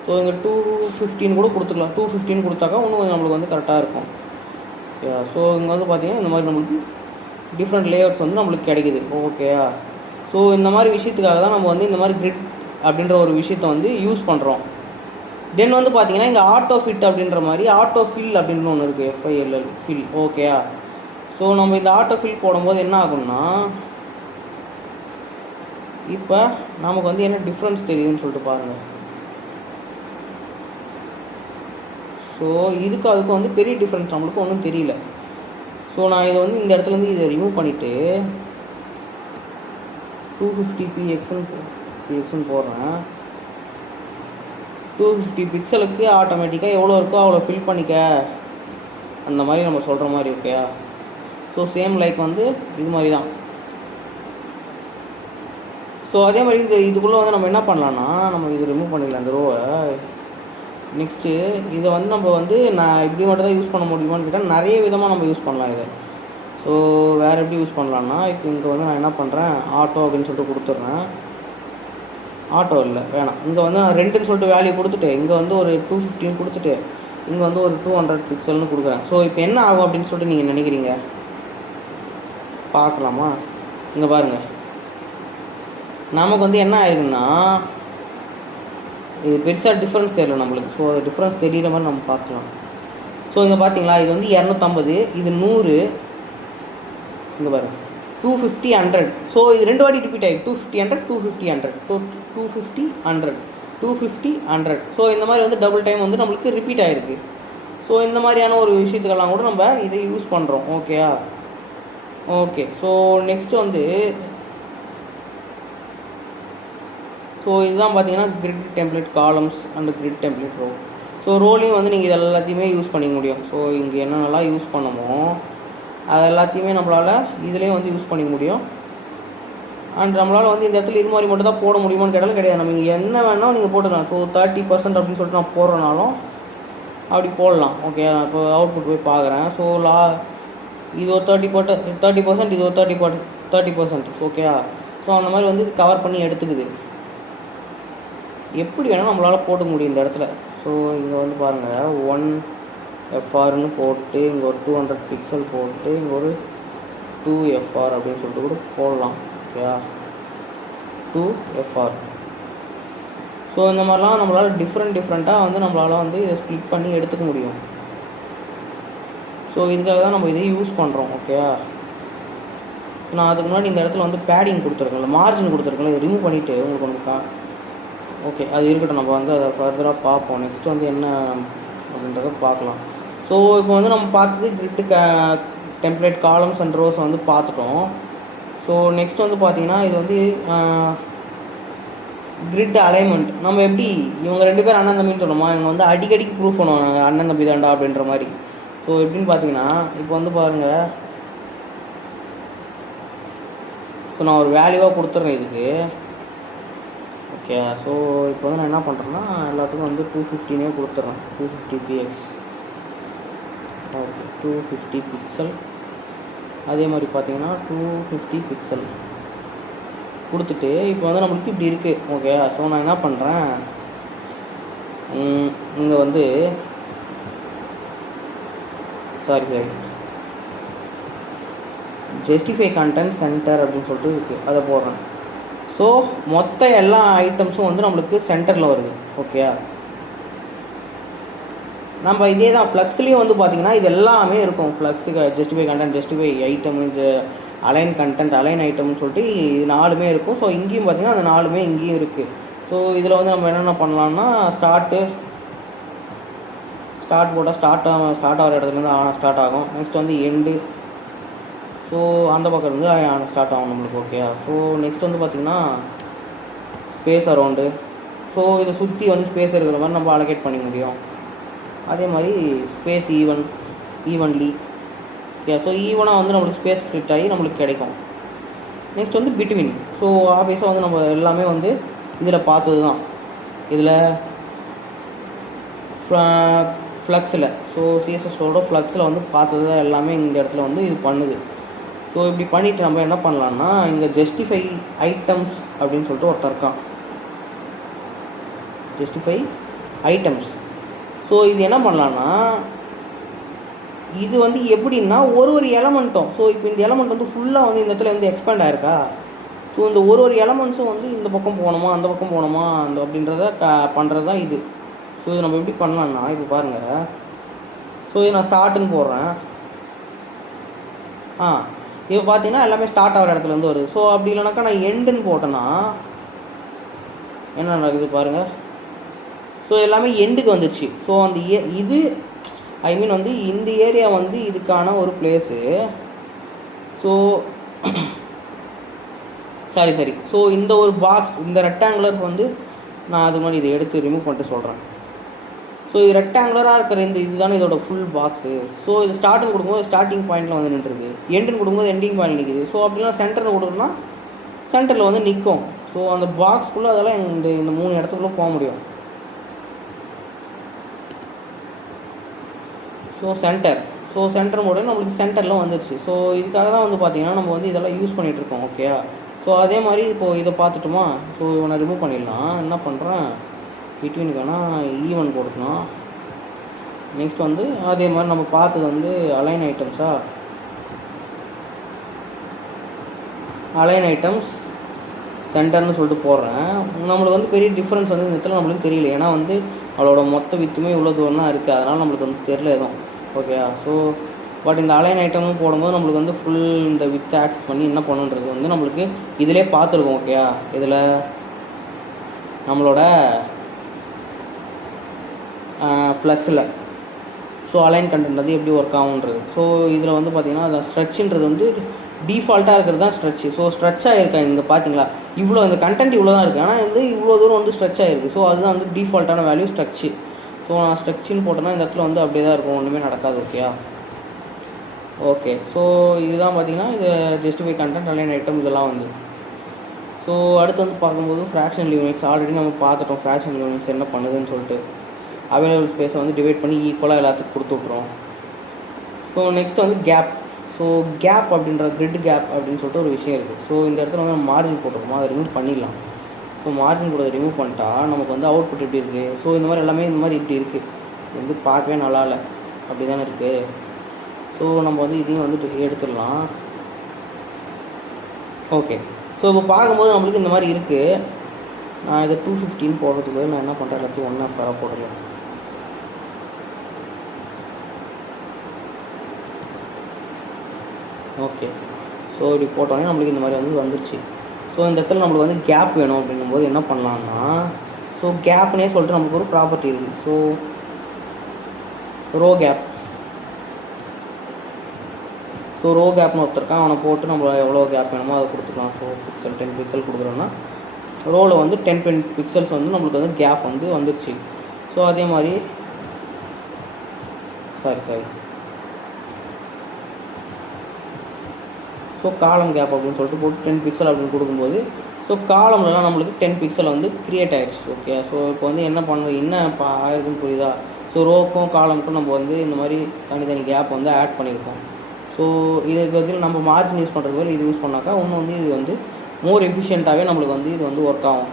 ஸோ இங்கே 215 கூட கொடுத்துக்கலாம். 215 கொடுத்தாக்கா இன்னும் கொஞ்சம் நம்மளுக்கு வந்து கரெக்டாக இருக்கும். ஸோ இங்கே வந்து பார்த்திங்கன்னா இந்த மாதிரி நம்மளுக்கு டிஃப்ரெண்ட் லேஅவுட்ஸ் வந்து நம்மளுக்கு கிடைக்குது. ஓகேயா, ஸோ இந்த மாதிரி விஷயத்துக்காக தான் நம்ம வந்து இந்த மாதிரி கிரிட் அப்படின்ற ஒரு விஷயத்தை வந்து யூஸ் பண்ணுறோம். தென் வந்து பார்த்திங்கன்னா இங்கே ஆட்டோ ஃபிட் அப்படின்ற மாதிரி ஆட்டோ ஃபில் அப்படின்னு ஒன்று இருக்குது. FILL fill. ஓகேயா, ஸோ நம்ம இந்த ஆட்டோ ஃபில் போடும்போது என்ன ஆகும்னா இப்போ நமக்கு வந்து என்ன டிஃப்ரென்ஸ் தெரியுதுன்னு சொல்லிட்டு பாருங்கள். ஸோ இதுக்கு அதுக்கு வந்து பெரிய டிஃப்ரென்ஸ் நம்மளுக்கு ஒன்றும் தெரியல. ஸோ நான் இதை வந்து இந்த இடத்துலேருந்து இதை ரிமூவ் பண்ணிவிட்டு 250pxன்னு போடுறேன். 250 பிக்சலுக்கு ஆட்டோமேட்டிக்காக எவ்வளோ இருக்கோ அவ்வளோ ஃபில் பண்ணிக்க, அந்த மாதிரி நம்ம சொல்கிற மாதிரி. ஓகேயா? ஸோ சேம் லைக் வந்து இது மாதிரி தான். ஸோ அதே மாதிரி இதுக்குள்ளே வந்து நம்ம என்ன பண்ணலான்னா, நம்ம இதை ரிமூவ் பண்ணிக்கலாம் இந்த ரோவை. நெக்ஸ்ட்டு இதை வந்து நம்ம வந்து நான் இப்படி மட்டும் தான் யூஸ் பண்ண முடியுமான்னு கேட்டால் நிறைய விதமாக நம்ம யூஸ் பண்ணலாம் இதை. ஸோ வேறு எப்படி யூஸ் பண்ணலான்னா, இப்போ இங்கே வந்து நான் என்ன பண்ணுறேன், ஆட்டோ அப்படின்னு சொல்லிட்டு கொடுத்துட்றேன். ஆட்டோ இல்லை வேணாம், இங்கே வந்து நான் 2ன்னு சொல்லிட்டு வேல்யூ கொடுத்துட்டு இங்கே வந்து ஒரு 250 கொடுத்துட்டு இங்கே வந்து ஒரு 200 பிக்சல்னு கொடுக்குறேன். ஸோ இப்போ என்ன ஆகும் அப்படின்னு சொல்லிட்டு நீங்கள் நினைக்கிறீங்க? பார்க்கலாமா? இங்கே பாருங்கள், நமக்கு வந்து என்ன ஆயிருக்குன்னா இது பெருசாக டிஃப்ரென்ஸ் தெரியல நம்மளுக்கு. ஸோ அது டிஃப்ரென்ஸ் தெரிகிற மாதிரி நம்ம பார்க்கலாம். ஸோ இங்கே பார்த்தீங்களா, இது வந்து 250, இது 100, இங்கே பாருங்கள் 250 100. ஸோ இது 2 வாட்டி ரிப்பீட் ஆகிருக்கு. 250 100 250 100 250 100 250 100. ஸோ இந்த மாதிரி வந்து டபுள் டைம் வந்து நம்மளுக்கு ரிப்பீட் ஆகிருக்கு. ஸோ இந்த மாதிரியான ஒரு விஷயத்துக்கெல்லாம் கூட நம்ம இதை யூஸ் பண்ணுறோம். ஓகேயா? ஓகே. ஸோ நெக்ஸ்ட்டு வந்து ஸோ இதுதான் பார்த்தீங்கன்னா grid template columns and grid template row. So ரோலையும் வந்து நீங்கள் இது எல்லாத்தையுமே யூஸ் பண்ணிக்க முடியும். ஸோ இங்கே என்னென்னலாம் யூஸ் பண்ணமோ அது எல்லாத்தையுமே நம்மளால் இதுலேயும் வந்து யூஸ் பண்ணிக்க முடியும். அண்ட் நம்மளால் வந்து இந்த இடத்துல இது மாதிரி மட்டும் தான் போட முடியுமான்னு கேட்டாலும் கிடையாது. நம்ம இங்கே என்ன வேணால் நீங்கள் போட்டுக்கலாம். ஸோ 30% அப்படின்னு சொல்லிட்டு நான் போடுறனாலும் அப்படி போடலாம். ஓகே, நான் இப்போ அவுட்புட் போய் பார்க்குறேன். ஸோ இது ஒரு 30%, இது ஒரு 30%. ஓகேயா? ஸோ அந்த மாதிரி வந்து இது கவர் பண்ணி எடுத்துக்குது. எப்படி வேணால் நம்மளால் போட்டு முடியும் இந்த இடத்துல. ஸோ இங்கே வந்து பாருங்கள் 1FRன்னு போட்டு இங்கே ஒரு 200 பிக்சல் போட்டு இங்கே ஒரு 2FR அப்படின்னு சொல்லிட்டு கூட போடலாம். ஓகேயா? 2FR. ஸோ இந்த மாதிரிலாம் நம்மளால் டிஃப்ரெண்ட்டாக வந்து நம்மளால் வந்து இதை ஸ்ப்ளிட் பண்ணி எடுத்துக்க முடியும். ஸோ இதுக்காக தான் நம்ம இதை யூஸ் பண்ணுறோம். ஓகேயா? நான் அதுக்கு முன்னாடி இந்த இடத்துல வந்து பேடிங் கொடுத்துருக்கேன்ல, மார்ஜின் கொடுத்துருக்கேன்ல, இதை ரிமூவ் பண்ணிவிட்டு உங்களுக்கு ஒன்று ஓகே அது இருக்கட்டும். நம்ம வந்து அதை ஃபர்தராக பார்ப்போம். நெக்ஸ்ட் வந்து என்ன அப்படின்றத பார்க்கலாம். ஸோ இப்போ வந்து நம்ம பார்த்தது கிரிட்டு டெம்ப்ளேட் காலம்ஸ் அண்ட் ரோஸ் வந்து பார்த்துட்டோம். ஸோ நெக்ஸ்ட் வந்து பார்த்திங்கன்னா இது வந்து கிரிட் அலைன்மெண்ட். நம்ம எப்படி இவங்க 2 பேர் அண்ணன் தம்பின்னு சொன்னோமா, இவங்க வந்து அடிக்கடிக்கு ப்ரூஃப் பண்ணுவாங்க அண்ணன் தம்பி தாண்டா அப்படின்ற மாதிரி. ஸோ எப்படின்னு பார்த்தீங்கன்னா இப்போ வந்து பாருங்கள், ஸோ நான் ஒரு வேல்யூவாக கொடுத்துட்றேன் இதுக்கு. ஓகே, ஸோ இப்போ வந்து நான் என்ன பண்ணுறேன்னா எல்லாத்துக்கும் வந்து 250 கொடுத்துட்றேன். 250px. Okay, 250 pixel. அதே மாதிரி பார்த்தீங்கன்னா 250 பிக்சல் கொடுத்துட்டு இப்போ வந்து நம்மளுக்கு இப்படி இருக்குது. ஓகே, ஸோ நான் என்ன பண்ணுறேன், இங்கே வந்து சாரி ஜஸ்டிஃபை கண்டென்ட் சென்டர் அப்படின்னு சொல்லிட்டு இருக்குது, அதை போடுறேன். ஸோ மொத்த எல்லா ஐட்டம்ஸும் வந்து நம்மளுக்கு சென்டரில் வருது. ஓகே, நம்ம இதே தான் ஃப்ளக்ஸ்லேயும் வந்து பார்த்திங்கன்னா இது எல்லாமே இருக்கும். ஃப்ளக்ஸுக்கு justify content, justify item, align content, align ஐட்டம்னு சொல்லிட்டு இது 4மே இருக்கும். ஸோ இங்கேயும் பார்த்திங்கன்னா அந்த 4மே இங்கேயும் இருக்குது. ஸோ இதில் வந்து நம்ம என்னென்ன பண்ணலான்னா ஸ்டார்ட் போட்டால் ஸ்டார்ட் ஆகிற இடத்துலேருந்து ஸ்டார்ட் ஆகும். நெக்ஸ்ட் வந்து எண்டு. ஸோ அந்த பக்கம் இருந்து ஸ்டார்ட் ஆகும் நம்மளுக்கு. ஓகே, ஸோ நெக்ஸ்ட் வந்து பார்த்திங்கன்னா ஸ்பேஸ் அரவுண்டு. ஸோ இதை சுற்றி வந்து ஸ்பேஸ் இருக்கிற மாதிரி நம்ம அலோகேட் பண்ணிக்க முடியும். அதே மாதிரி ஸ்பேஸ் ஈவன்லி. ஓகே, ஸோ ஈவனாக வந்து நம்மளுக்கு ஸ்பேஸ் ஸ்ப்ளிட் ஆகி நம்மளுக்கு கிடைக்கும். நெக்ஸ்ட் வந்து பிட்வீன். ஸோ ஆப்வியஸாக வந்து நம்ம எல்லாமே வந்து இதில் பார்த்தது தான். இதில் ஃப்ளக்ஸில், ஸோ சிஎஸ்எஸோட ஃப்ளக்ஸில் வந்து பார்த்தது தான் எல்லாமே இந்த இடத்துல வந்து இது பண்ணுது. ஸோ இப்படி பண்ணிவிட்டு நம்ம என்ன பண்ணலான்னா இங்கே ஜஸ்டிஃபை ஐட்டம்ஸ் அப்படின்னு சொல்லிட்டு ஒருத்தர் இருக்கான். Justify items. ஸோ இது என்ன பண்ணலான்னா இது வந்து எப்படின்னா ஒரு எலமெண்ட்டும், ஸோ இப்போ இந்த எலமெண்ட் வந்து ஃபுல்லாக வந்து இந்த இடத்துல வந்து எக்ஸ்பேண்ட் ஆயிருக்கா. ஸோ இந்த ஒரு எலமெண்ட்ஸும் வந்து இந்த பக்கம் போகணுமா அந்த பக்கம் போகணுமா அப்படின்றத பண்ணுறது தான் இது. ஸோ இது நம்ம எப்படி பண்ணலான்னா இப்போ பாருங்கள். ஸோ இது நான் ஸ்டார்ட்டுன்னு போடுறேன். இப்போ பார்த்தீங்கன்னா எல்லாமே ஸ்டார்ட் ஆகிற இடத்துலேருந்து வருது. ஸோ அப்படி இல்லைனாக்கா நான் எண்டுன்னு போட்டேன்னா என்ன நடக்குது பாருங்கள். ஸோ எல்லாமே எண்டுக்கு வந்துடுச்சு. ஸோ அந்த இது ஐ மீன் வந்து இந்த ஏரியா வந்து இதுக்கான ஒரு பிளேஸு. ஸோ சரி ஸோ இந்த ஒரு பாக்ஸ், இந்த ரெக்டாங்குலர் வந்து நான் அது மாதிரி இதை எடுத்து ரிமூவ் பண்ணிட்டு சொல்கிறேன். ஸோ இது ரெக்டாங்குலராக இருக்கிற இந்த இதுதானே இதோட ஃபுல் பாக்ஸு. ஸோ இது ஸ்டார்டிங் கொடுக்கும்போது ஸ்டார்டிங் பாயிண்டில் வந்து நின்றுருக்கு, எண்டுன்னு கொடுக்கும்போது எண்டிங் பாயிண்ட் நிற்குது. ஸோ அப்படின்னா சென்டரில் கொடுக்குறோன்னா சென்டரில் வந்து நிற்கும். ஸோ அந்த பாக்ஸ்க்குள்ளே அதெல்லாம் இந்த 3 இடத்துக்குள்ளே போக முடியும். ஸோ சென்டர் மோடு நம்மளுக்கு சென்டரில் வந்துடுச்சு. ஸோ இதுக்காக தான் வந்து பார்த்திங்கன்னா நம்ம வந்து இதெல்லாம் யூஸ் பண்ணிகிட்ருக்கோம். ஓகே. ஸோ அதே மாதிரி இப்போது இதை பார்த்துட்டோமா. ஸோ இவனை ரிமூவ் பண்ணிடலாம். என்ன பண்ணுறேன், பிட்வீனுக்கான ஈவன் கொடுக்கணும். நெக்ஸ்ட் வந்து அதே மாதிரி நம்ம பார்த்தது வந்து அலைன் ஐட்டம்ஸ் சென்டர்னு சொல்லிட்டு போடுறேன். நம்மளுக்கு வந்து பெரிய டிஃப்ரென்ஸ் வந்து இந்த இடத்துல நம்மளுக்கு தெரியல. ஏன்னா வந்து அவளோட மொத்த வித்துமே இவ்வளோ தூரம் தான் இருக்குது, அதனால் நம்மளுக்கு வந்து தெரியல எதுவும். ஓகே. ஸோ பட் இந்த அலைன் ஐட்டமும் போடும்போது நம்மளுக்கு வந்து ஃபுல் இந்த வித் ஆக்சஸ் பண்ணி என்ன பண்ணுன்றது வந்து நம்மளுக்கு இதிலே பார்த்துருக்கோம். ஓகே. இதில் நம்மளோட ஃப்ளக்ஸில் ஸோ அலைன் கண்டென்ட் வந்து எப்படி ஒர்க் ஆகுன்றது. ஸோ இதில் வந்து பார்த்திங்கன்னா அந்த ஸ்ட்ரெச்சுன்றது வந்து டிஃபால்ட்டாக இருக்கிறது தான் ஸ்ட்ரெச்சு. ஸோ ஸ்ட்ரெச்சாக இருக்கேன் இங்கே பார்த்தீங்களா, இவ்வளோ இந்த கண்டென்ட் இவ்வளோ தான் இருக்குது, ஆனால் வந்து இவ்வளோ தூரம் வந்து ஸ்ட்ரெச் ஆகிருக்கு. ஸோ அதுதான் வந்து டிஃபால்ட்டான வேல்யூ ஸ்ட்ரெச்சு. ஸோ நான் ஸ்ட்ரெச்சுன்னு போட்டேன்னா இந்த இடத்துல வந்து அப்படியே தான் இருக்கும், ஒன்றுமே நடக்காது. ஓகே. ஸோ இதுதான் பார்த்திங்கன்னா இது ஜஸ்டிஃபை கண்டென்ட் அலைன் ஐட்டம் இதெல்லாம் வந்து. ஸோ அடுத்து வந்து பார்க்கும்போது ஃப்ராக்ஷனல் யூனிட்ஸ் ஆல்ரெடி நம்ம பார்த்துட்டோம். ஃப்ராக்ஷனல் யூனிட்ஸ் என்ன பண்ணுதுன்னு சொல்லிட்டு அவைலபிள் ஸ்பேஸை வந்து டிவைட் பண்ணி ஈக்குவலாக எல்லாத்துக்கும் கொடுத்து விட்றோம். ஸோ நெக்ஸ்ட் வந்து கேப். ஸோ கேப் அப்படின்ற கிரிட் கேப் அப்படின்னு சொல்லிட்டு ஒரு விஷயம் இருக்குது. ஸோ இந்த இடத்துல வந்து நம்ம மார்ஜின் போட்டிருக்கோமோ அதை ரிமூவ் பண்ணிடலாம். ஸோ மார்ஜின் கூட ரிமூவ் பண்ணிட்டா நமக்கு வந்து அவுட்புட் எப்படி இருக்குது. ஸோ இந்த மாதிரி எல்லாமே இந்த மாதிரி இப்படி இருக்குது, வந்து பார்க்கவே நல்லா இல்லை, அப்படி தானே இருக்குது. ஸோ நம்ம வந்து இதையும் வந்து எடுத்துடலாம். ஓகே. ஸோ இப்போ பார்க்கும்போது நம்மளுக்கு இந்த மாதிரி இருக்குது. நான் இதை 215 போடுறதுக்கு நான் என்ன பண்ணுறேன், எல்லாத்தையும் ஒன்றா ஃபேராக போடுறேன். ஓகே. ஸோ இப்படி போட்டோன்னே நம்மளுக்கு இந்த மாதிரி வந்து வந்துருச்சு. ஸோ இந்த இடத்துல நம்மளுக்கு வந்து கேப் வேணும் அப்படிங்கும்போது என்ன பண்ணலான்னா, ஸோ கேப்னே சொல்லிட்டு நமக்கு ஒரு ப்ராப்பர்ட்டி இருக்குது. ஸோ ரோ கேப்னு ஒருத்தருக்கான், அவனை போட்டு நம்ம எவ்வளோ கேப் வேணுமோ அதை கொடுத்துக்கலாம். ஸோ பிக்சல் 10 பிக்சல் கொடுக்குறோன்னா ரோவில் வந்து 10 பிக்சல்ஸ் வந்து நம்மளுக்கு வந்து கேப் வந்து வந்துருச்சு. ஸோ அதே மாதிரி ஸோ காலம் கேப் அப்படின்னு சொல்லிட்டு போட்டு 10 பிக்சல் அப்படின்னு கொடுக்கும்போது ஸோ காலம்லாம் நம்மளுக்கு 10 பிக்சல் வந்து க்ரியேட் ஆகிடுச்சு. ஓகே. ஸோ இப்போ வந்து என்ன இப்போ ஆயிருக்குன்னு புரியுதா. ஸோ ரோக்கும் காலமுக்கும் நம்ம வந்து இந்த மாதிரி தனித்தனி கேப் வந்து ஆட் பண்ணியிருக்கோம். ஸோ இதுக்கு வந்து நம்ம மார்ஜின் யூஸ் பண்ணுறது போல் இது யூஸ் பண்ணாக்கா இன்னும் வந்து இது வந்து மோர் எஃபிஷியண்ட்டாகவே நம்மளுக்கு வந்து இது வந்து ஒர்க் ஆகும்.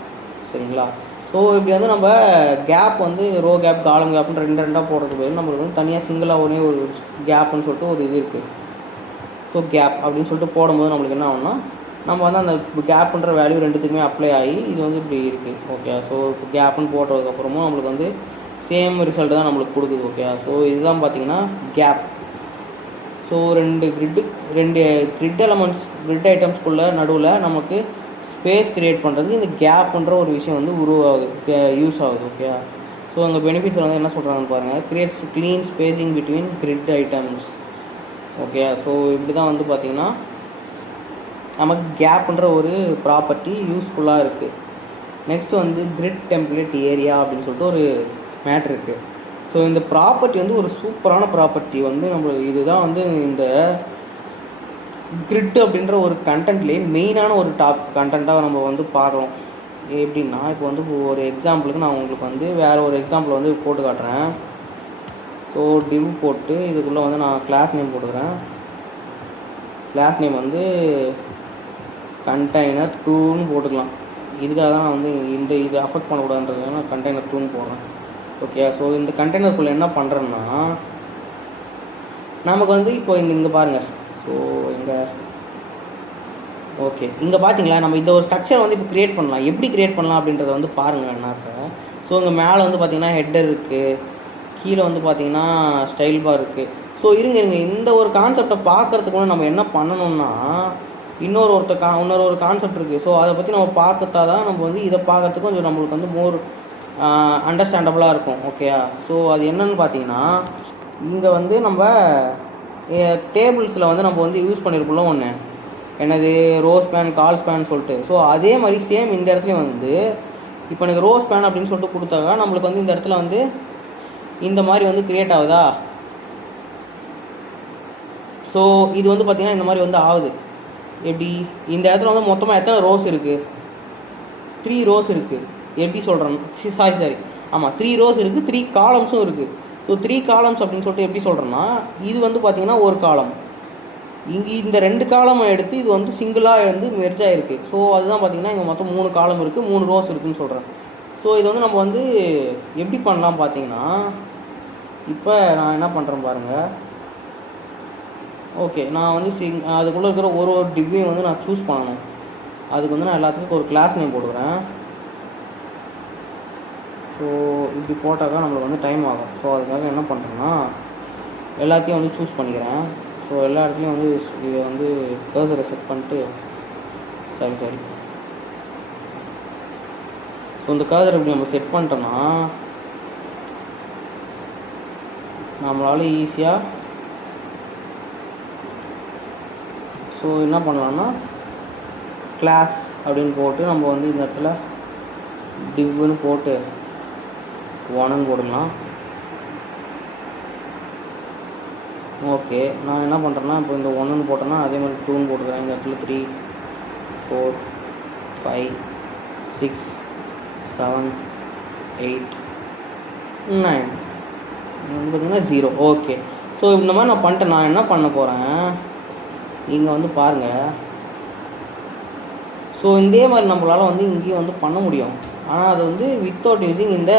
சரிங்களா. ஸோ இப்படி வந்து நம்ம கேப் வந்து ரோ கேப் காலம் கேப்னு ரெண்டாக போடுறது போது நம்மளுக்கு வந்து தனியாக சிங்கிளாக ஒரே ஒரு கேப்னு சொல்லிட்டு ஒரு இது இருக்குது. ஸோ கேப் அப்படின்னு சொல்லிட்டு போடும்போது நம்மளுக்கு என்ன ஆகும்னா நம்ம வந்து அந்த கேப்புன்ற வேல்யூ ரெண்டுத்துக்குமே அப்ளை ஆகி இது வந்து இப்படி இருக்குது. ஓகே. ஸோ இப்போ கேப்புன்னு போட்டதுக்கப்புறமும் நம்மளுக்கு வந்து சேம் ரிசல்ட் தான் நம்மளுக்கு கொடுக்குது. ஓகே. ஸோ இதுதான் பார்த்திங்கன்னா கேப். ஸோ ரெண்டு கிரிட் எலமெண்ட்ஸ் கிரிட் ஐட்டம்ஸ்குள்ளே நடுவில் நமக்கு ஸ்பேஸ் க்ரியேட் பண்ணுறது இந்த கேப்புன்ற ஒரு விஷயம் வந்து யூஸ் ஆகுது. ஓகே. ஸோ அங்கே பெனிஃபிட்ஸ் வந்து என்ன சொல்கிறாங்கன்னு பாருங்கள். Creates clean spacing between grid items. Okay. So இப்படி தான் வந்து பார்த்திங்கன்னா நமக்கு கேப்புன்ற ஒரு ப்ராப்பர்ட்டி யூஸ்ஃபுல்லாக இருக்குது. நெக்ஸ்ட் வந்து கிரிட் டெம்ப்ளேட் ஏரியா அப்படின்னு சொல்லிட்டு ஒரு மேட்ரு இருக்குது. ஸோ இந்த ப்ராப்பர்ட்டி வந்து ஒரு சூப்பரான ப்ராப்பர்ட்டி வந்து நம்ம இதுதான் வந்து இந்த கிரிட் அப்படின்ற ஒரு கண்டென்ட்லேயே மெயினான ஒரு கண்டென்ட்டாக நம்ம வந்து பார்க்குறோம். எப்படின்னா இப்போ வந்து ஒரு எக்ஸாம்பிளுக்கு நான் உங்களுக்கு வந்து வேறு ஒரு எக்ஸாம்பிள் வந்து போட்டு காட்டுறேன். ஸோ டிவ் போட்டு இதுக்குள்ளே வந்து நான் கிளாஸ் நேம் போட்டுக்கிறேன். கிளாஸ் நேம் வந்து கண்டெய்னர் 2ன்னு போட்டுக்கலாம். இதுக்காக தான் நான் வந்து இது அஃபெக்ட் பண்ணக்கூடாதுன்றதுக்காக நான் கண்டெய்னர் 2ன்னு போடுறேன். ஓகே. ஸோ இந்த கண்டெய்னருக்குள்ளே என்ன பண்ணுறேன்னா நமக்கு வந்து இப்போ இங்கே பாருங்கள். ஸோ ஓகே இங்கே பார்த்தீங்களா, நம்ம இந்த ஒரு ஸ்ட்ரக்சர் வந்து இப்போ க்ரியேட் பண்ணலாம். எப்படி க்ரியேட் பண்ணலாம் அப்படின்றத வந்து பாருங்கள் என்னாக்க. ஸோ இங்கே மேலே வந்து பார்த்திங்கன்னா ஹெட்டர் இருக்குது, கீழே வந்து பார்த்திங்கன்னா ஸ்டைல் பார் இருக்குது. ஸோ இருங்க இந்த ஒரு கான்செப்டை பார்க்குறதுக்கு நம்ம என்ன பண்ணணும்னா இன்னொரு ஒரு கான்செப்ட் இருக்குது. ஸோ அதை பற்றி நம்ம பார்க்கத்தா தான் நம்ம வந்து இதை பார்க்குறதுக்கு கொஞ்சம் நம்மளுக்கு வந்து மோர் அண்டர்ஸ்டாண்டபுளாக இருக்கும். ஓகேயா? ஸோ அது என்னன்னு பார்த்தீங்கன்னா, இங்கே வந்து நம்ம டேபிள்ஸில் வந்து நம்ம வந்து யூஸ் பண்ணியிருக்கோம் ஒன்று, என்னது ரோ ஸ்பேன் கால் ஸ்பேன் சொல்லிட்டு. ஸோ அதே மாதிரி சேம் இந்த இடத்துலையும் வந்து இப்போ எனக்கு ரோ ஸ்பேன் அப்படின்னு சொல்லிட்டு கொடுத்தாக்கா நம்மளுக்கு வந்து இந்த இடத்துல வந்து இந்த மாதிரி வந்து க்ரியேட் ஆகுதா. ஸோ இது வந்து பார்த்திங்கன்னா இந்த மாதிரி வந்து ஆகுது. எப்படி இந்த இடத்துல வந்து மொத்தமாக எத்தனை ரோஸ் இருக்குது? 3 ரோஸ் இருக்குது. எப்படி சொல்கிறேன்னா சாரி ஆமாம் 3 ரோஸ் இருக்குது, 3 காலம்ஸும் இருக்குது. ஸோ 3 காலம்ஸ் அப்படின்னு சொல்லிட்டு எப்படி சொல்கிறேன்னா, இது வந்து பார்த்திங்கன்னா ஒரு காலம், இங்கே இந்த 2 காலம் எடுத்து இது வந்து சிங்கிளாக வந்து மெர்ஜ் ஆகிருக்கு. ஸோ அதுதான் பார்த்திங்கன்னா இங்கே மொத்தம் 3 காலம் இருக்குது, 3 ரோஸ் இருக்குதுன்னு சொல்கிறேன். ஸோ இது வந்து நம்ம வந்து எப்படி பண்ணலாம் பார்த்தீங்கன்னா, இப்போ நான் என்ன பண்ணுறேன் பாருங்கள். ஓகே, நான் வந்து அதுக்குள்ளே இருக்கிற ஒரு டிவ்வையும் வந்து நான் சூஸ் பண்ணணும். அதுக்கு வந்து நான் எல்லாத்துக்கும் ஒரு கிளாஸ் நேம் போடுறேன். ஸோ இப்படி போட்டாக்கா நம்மளுக்கு வந்து டைம் ஆகும். ஸோ அதுக்காக என்ன பண்ணுறேன்னா எல்லாத்தையும் வந்து சூஸ் பண்ணிக்கிறேன். ஸோ எல்லா இடத்துலையும் வந்து இதை வந்து கர்சரை செட் பண்ணிட்டு சரி ஸோ இந்த கர்சரை இப்படி நம்ம செட் பண்ணிட்டோன்னா நம்மளால ஈஸியாக ஸோ என்ன பண்ணலான்னா கிளாஸ் அப்படின்னு போட்டு நம்ம வந்து இந்த இடத்துல டிவ்னு போட்டு 1ன்னு போடலாம். ஓகே, நான் என்ன பண்ணுறேன்னா இப்போ இந்த 1ன்னு போட்டேன்னா அதே மாதிரி 2ன்னு போட்டுக்கிறேன். இந்த இடத்துல 3 4 5 6 7 8 9 வந்து பார்த்திங்கன்னா 0. ஓகே, ஸோ இந்த மாதிரி நான் பண்ணிட்டேன். நான் என்ன பண்ண போகிறேன் இங்கே வந்து பாருங்கள். ஸோ இதே மாதிரி நம்மளால் வந்து இங்கேயும் வந்து பண்ண முடியும். ஆனால் அது வந்து வித்தவுட் யூஸிங் இந்த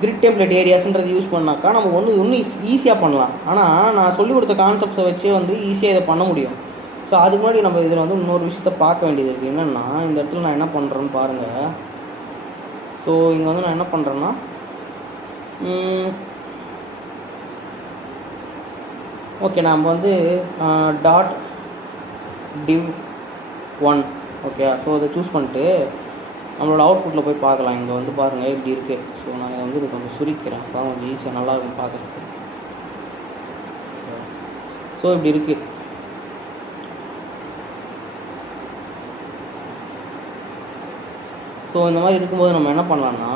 கிரிட் டெம்ப்ளேட் ஏரியாஸ்ன்றது யூஸ் பண்ணாக்கா நமக்கு வந்து இன்னும் ஈஸியாக பண்ணலாம். ஆனால் நான் சொல்லிக் கொடுத்த கான்செப்ட்ஸை வச்சே வந்து ஈஸியாக இதை பண்ண முடியும். ஸோ அதுக்கு முன்னாடி நம்ம இதில் வந்து இன்னொரு விஷயத்த பார்க்க வேண்டியது இருக்குது. என்னென்னா இந்த இடத்துல நான் என்ன பண்ணுறேன்னு பாருங்கள். ஸோ இங்கே வந்து நான் என்ன பண்ணுறேன்னா ஓகே, நம்ம வந்து டாட் div 1 ஓகே. ஸோ அதை சூஸ் பண்ணிட்டு நம்மளோட அவுட்புட்டில் போய் பார்க்கலாம். இங்கே வந்து பாருங்கள் இப்படி இருக்குது. ஸோ நான் இதை வந்து இது கொஞ்சம் சுருக்கிறேன், அப்போ கொஞ்சம் ஈஸியாக நல்லாயிருக்கும் பார்க்குறதுக்கு. ஸோ இப்படி இருக்குது. ஸோ இந்த மாதிரி இருக்கும்போது நம்ம என்ன பண்ணலான்னா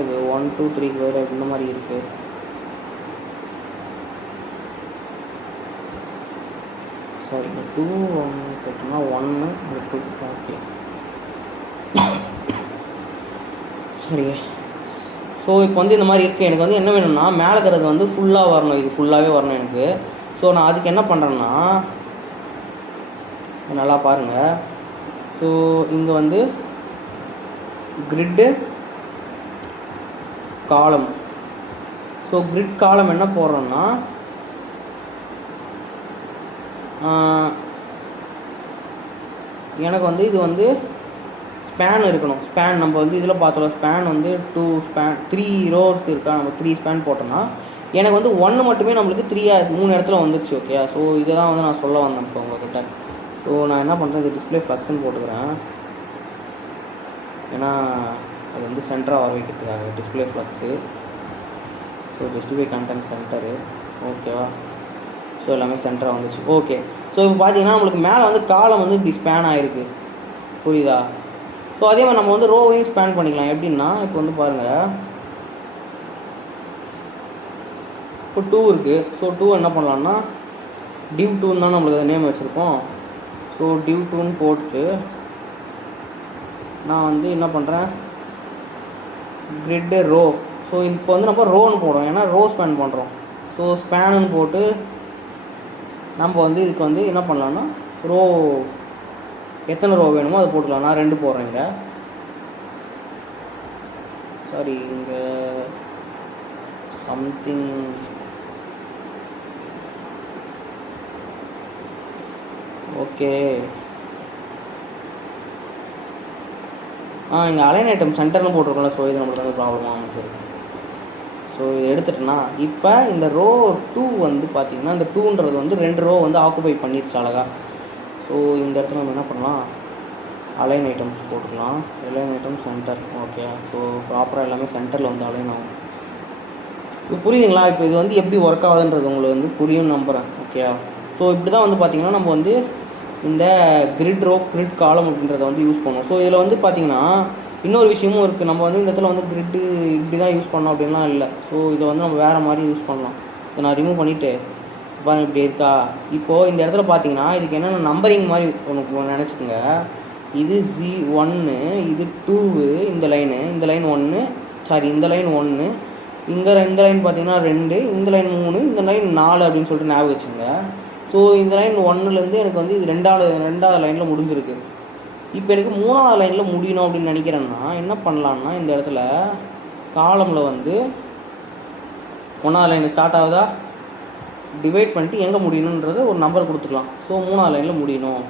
இது 1 2 3 வேறு இந்த மாதிரி இருக்குது. சாரி 2 1 பார்த்தோம்னா 1 2 ஓகே சரி. ஸோ இப்போ வந்து இந்த மாதிரி இருக்குது. எனக்கு வந்து என்ன வேணும்னா மேலே இருக்கிறது வந்து ஃபுல்லாக வரணும், இது ஃபுல்லாகவே வரணும் எனக்கு. ஸோ நான் அதுக்கு என்ன பண்ணுறேன்னா நல்லா பாருங்கள். ஸோ இங்கே வந்து கிரிட்டு காலம். ஸோ கிரிட் காலம் என்ன போடுறோன்னா எனக்கு வந்து இது வந்து ஸ்பேன் இருக்கணும். ஸ்பேன் நம்ம வந்து இதில் பார்த்தோம், ஸ்பேன் வந்து 2 ஸ்பேன் 3 ரோஸ் இருக்கா, நம்ம 3 ஸ்பேன் போட்டோம்னா எனக்கு வந்து 1 மட்டுமே நம்மளுக்கு 3 இடத்துல வந்துருச்சு. ஓகே, ஸோ இதை தான் வந்து நான் சொல்ல வந்தேன் இப்போ உங்கள்கிட்ட. ஸோ நான் என்ன பண்ணுறேன், இது டிஸ்பிளே ஃப்ளக்ஸ்ன்னு போட்டுக்கிறேன். ஏன்னா அது வந்து சென்டராக வர வைக்கிறதுக்காக display flux. So justify content centre ஓகேவா. ஸோ எல்லாமே சென்டராக வந்துச்சு. ஓகே, ஸோ இப்போ பார்த்தீங்கன்னா நம்மளுக்கு மேலே வந்து காலம் வந்து இப்படி ஸ்பேன் ஆகிருக்கு, புரியுதா. ஸோ அதே மாதிரி நம்ம வந்து ரோவையும் ஸ்பேன் பண்ணிக்கலாம். எப்படின்னா இப்போ வந்து பாருங்கள், இப்போ 2 இருக்குது. ஸோ 2 என்ன பண்ணலான்னா div 2ன்னு தான் நம்மளுக்கு அதை நேம் வச்சுருக்கோம். ஸோ div 2ன்னு போட்டு நான் வந்து என்ன பண்ணுறேன் கிரிட்டு ரோ. ஸோ இப்போ வந்து நம்ம ரோன்னு போடுறோம், ஏன்னா ரோ ஸ்பேன் பண்ணுறோம். ஸோ ஸ்பேனுன்னு போட்டு நம்ம வந்து இதுக்கு வந்து என்ன பண்ணலான்னா ரோ எத்தனை ரோ வேணுமோ அதை போட்டுக்கலாம். நான் 2 போடுறேங்க. சாரி, இங்கே சம்திங் ஓகே. இங்கே அலைன் ஐட்டம் சென்டர்னு போட்டிருக்கோம்ல. ஸோ இது நம்மளுக்கு வந்து ப்ராப்ளமாக சரி. ஸோ இதை எடுத்துட்டேன்னா இப்போ இந்த ரோ 2 வந்து பார்த்திங்கன்னா இந்த 2ன்றது வந்து 2 ரோ வந்து ஆக்குபை பண்ணிடுச்சு அழகாக. ஸோ இந்த இடத்துல நம்ம என்ன பண்ணலாம், அலைன் ஐட்டம்ஸ் போட்டுக்கலாம். Align item centre. Okay, so ப்ராப்பராக எல்லாமே சென்டரில் வந்து அலைன் ஆகும். இப்போ புரியுதுங்களா? இப்போ இது வந்து எப்படி ஒர்க் ஆகுதுன்றது உங்களுக்கு வந்து புரியும் நம்புகிறேன். ஓகே, ஸோ இப்படி தான் வந்து பார்த்திங்கன்னா நம்ம வந்து இந்த கிரிட் ரோ கிரிட் காலம் அப்படின்றத வந்து யூஸ் பண்ணுவோம். ஸோ இதில் வந்து பார்த்திங்கன்னா இன்னொரு விஷயமும் இருக்குது. நம்ம வந்து இந்த இடத்துல வந்து கிரிட்டு இப்படி தான் யூஸ் பண்ணோம் அப்படின்லாம் இல்லை. ஸோ இதை வந்து நம்ம வேறு மாதிரி யூஸ் பண்ணலாம். இதை நான் ரிமூவ் பண்ணிவிட்டு பாருங்க இப்படி இருக்கா. இப்போது இந்த இடத்துல பார்த்தீங்கன்னா இதுக்கு என்னென்ன நம்பரிங் மாதிரி உனக்கு நினச்சிக்கோங்க. இது Z1, இது 2, இந்த லைனு, இந்த லைன் 1, சாரி இந்த லைன் 1, இங்கே இந்த லைன் பார்த்தீங்கன்னா 2, இந்த லைன் 3, இந்த லைன் 4 அப்படின்னு சொல்லிட்டு ஞாபகம் வச்சுங்க. ஸோ இந்த லைன் 1லேருந்து எனக்கு வந்து இது ரெண்டாவது லைனில் முடிஞ்சிருக்கு. இப்போ எனக்கு 3வது லைனில் முடியணும் அப்படின்னு நினைக்கிறேன்னா என்ன பண்ணலான்னா, இந்த இடத்துல காலமில் வந்து 1வது லைன் ஸ்டார்ட் ஆகுதா, டிவைட் பண்ணிட்டு எங்கே முடியணுன்றது ஒரு நம்பர் கொடுத்துக்கலாம். ஸோ 3வது லைனில் முடியணும்.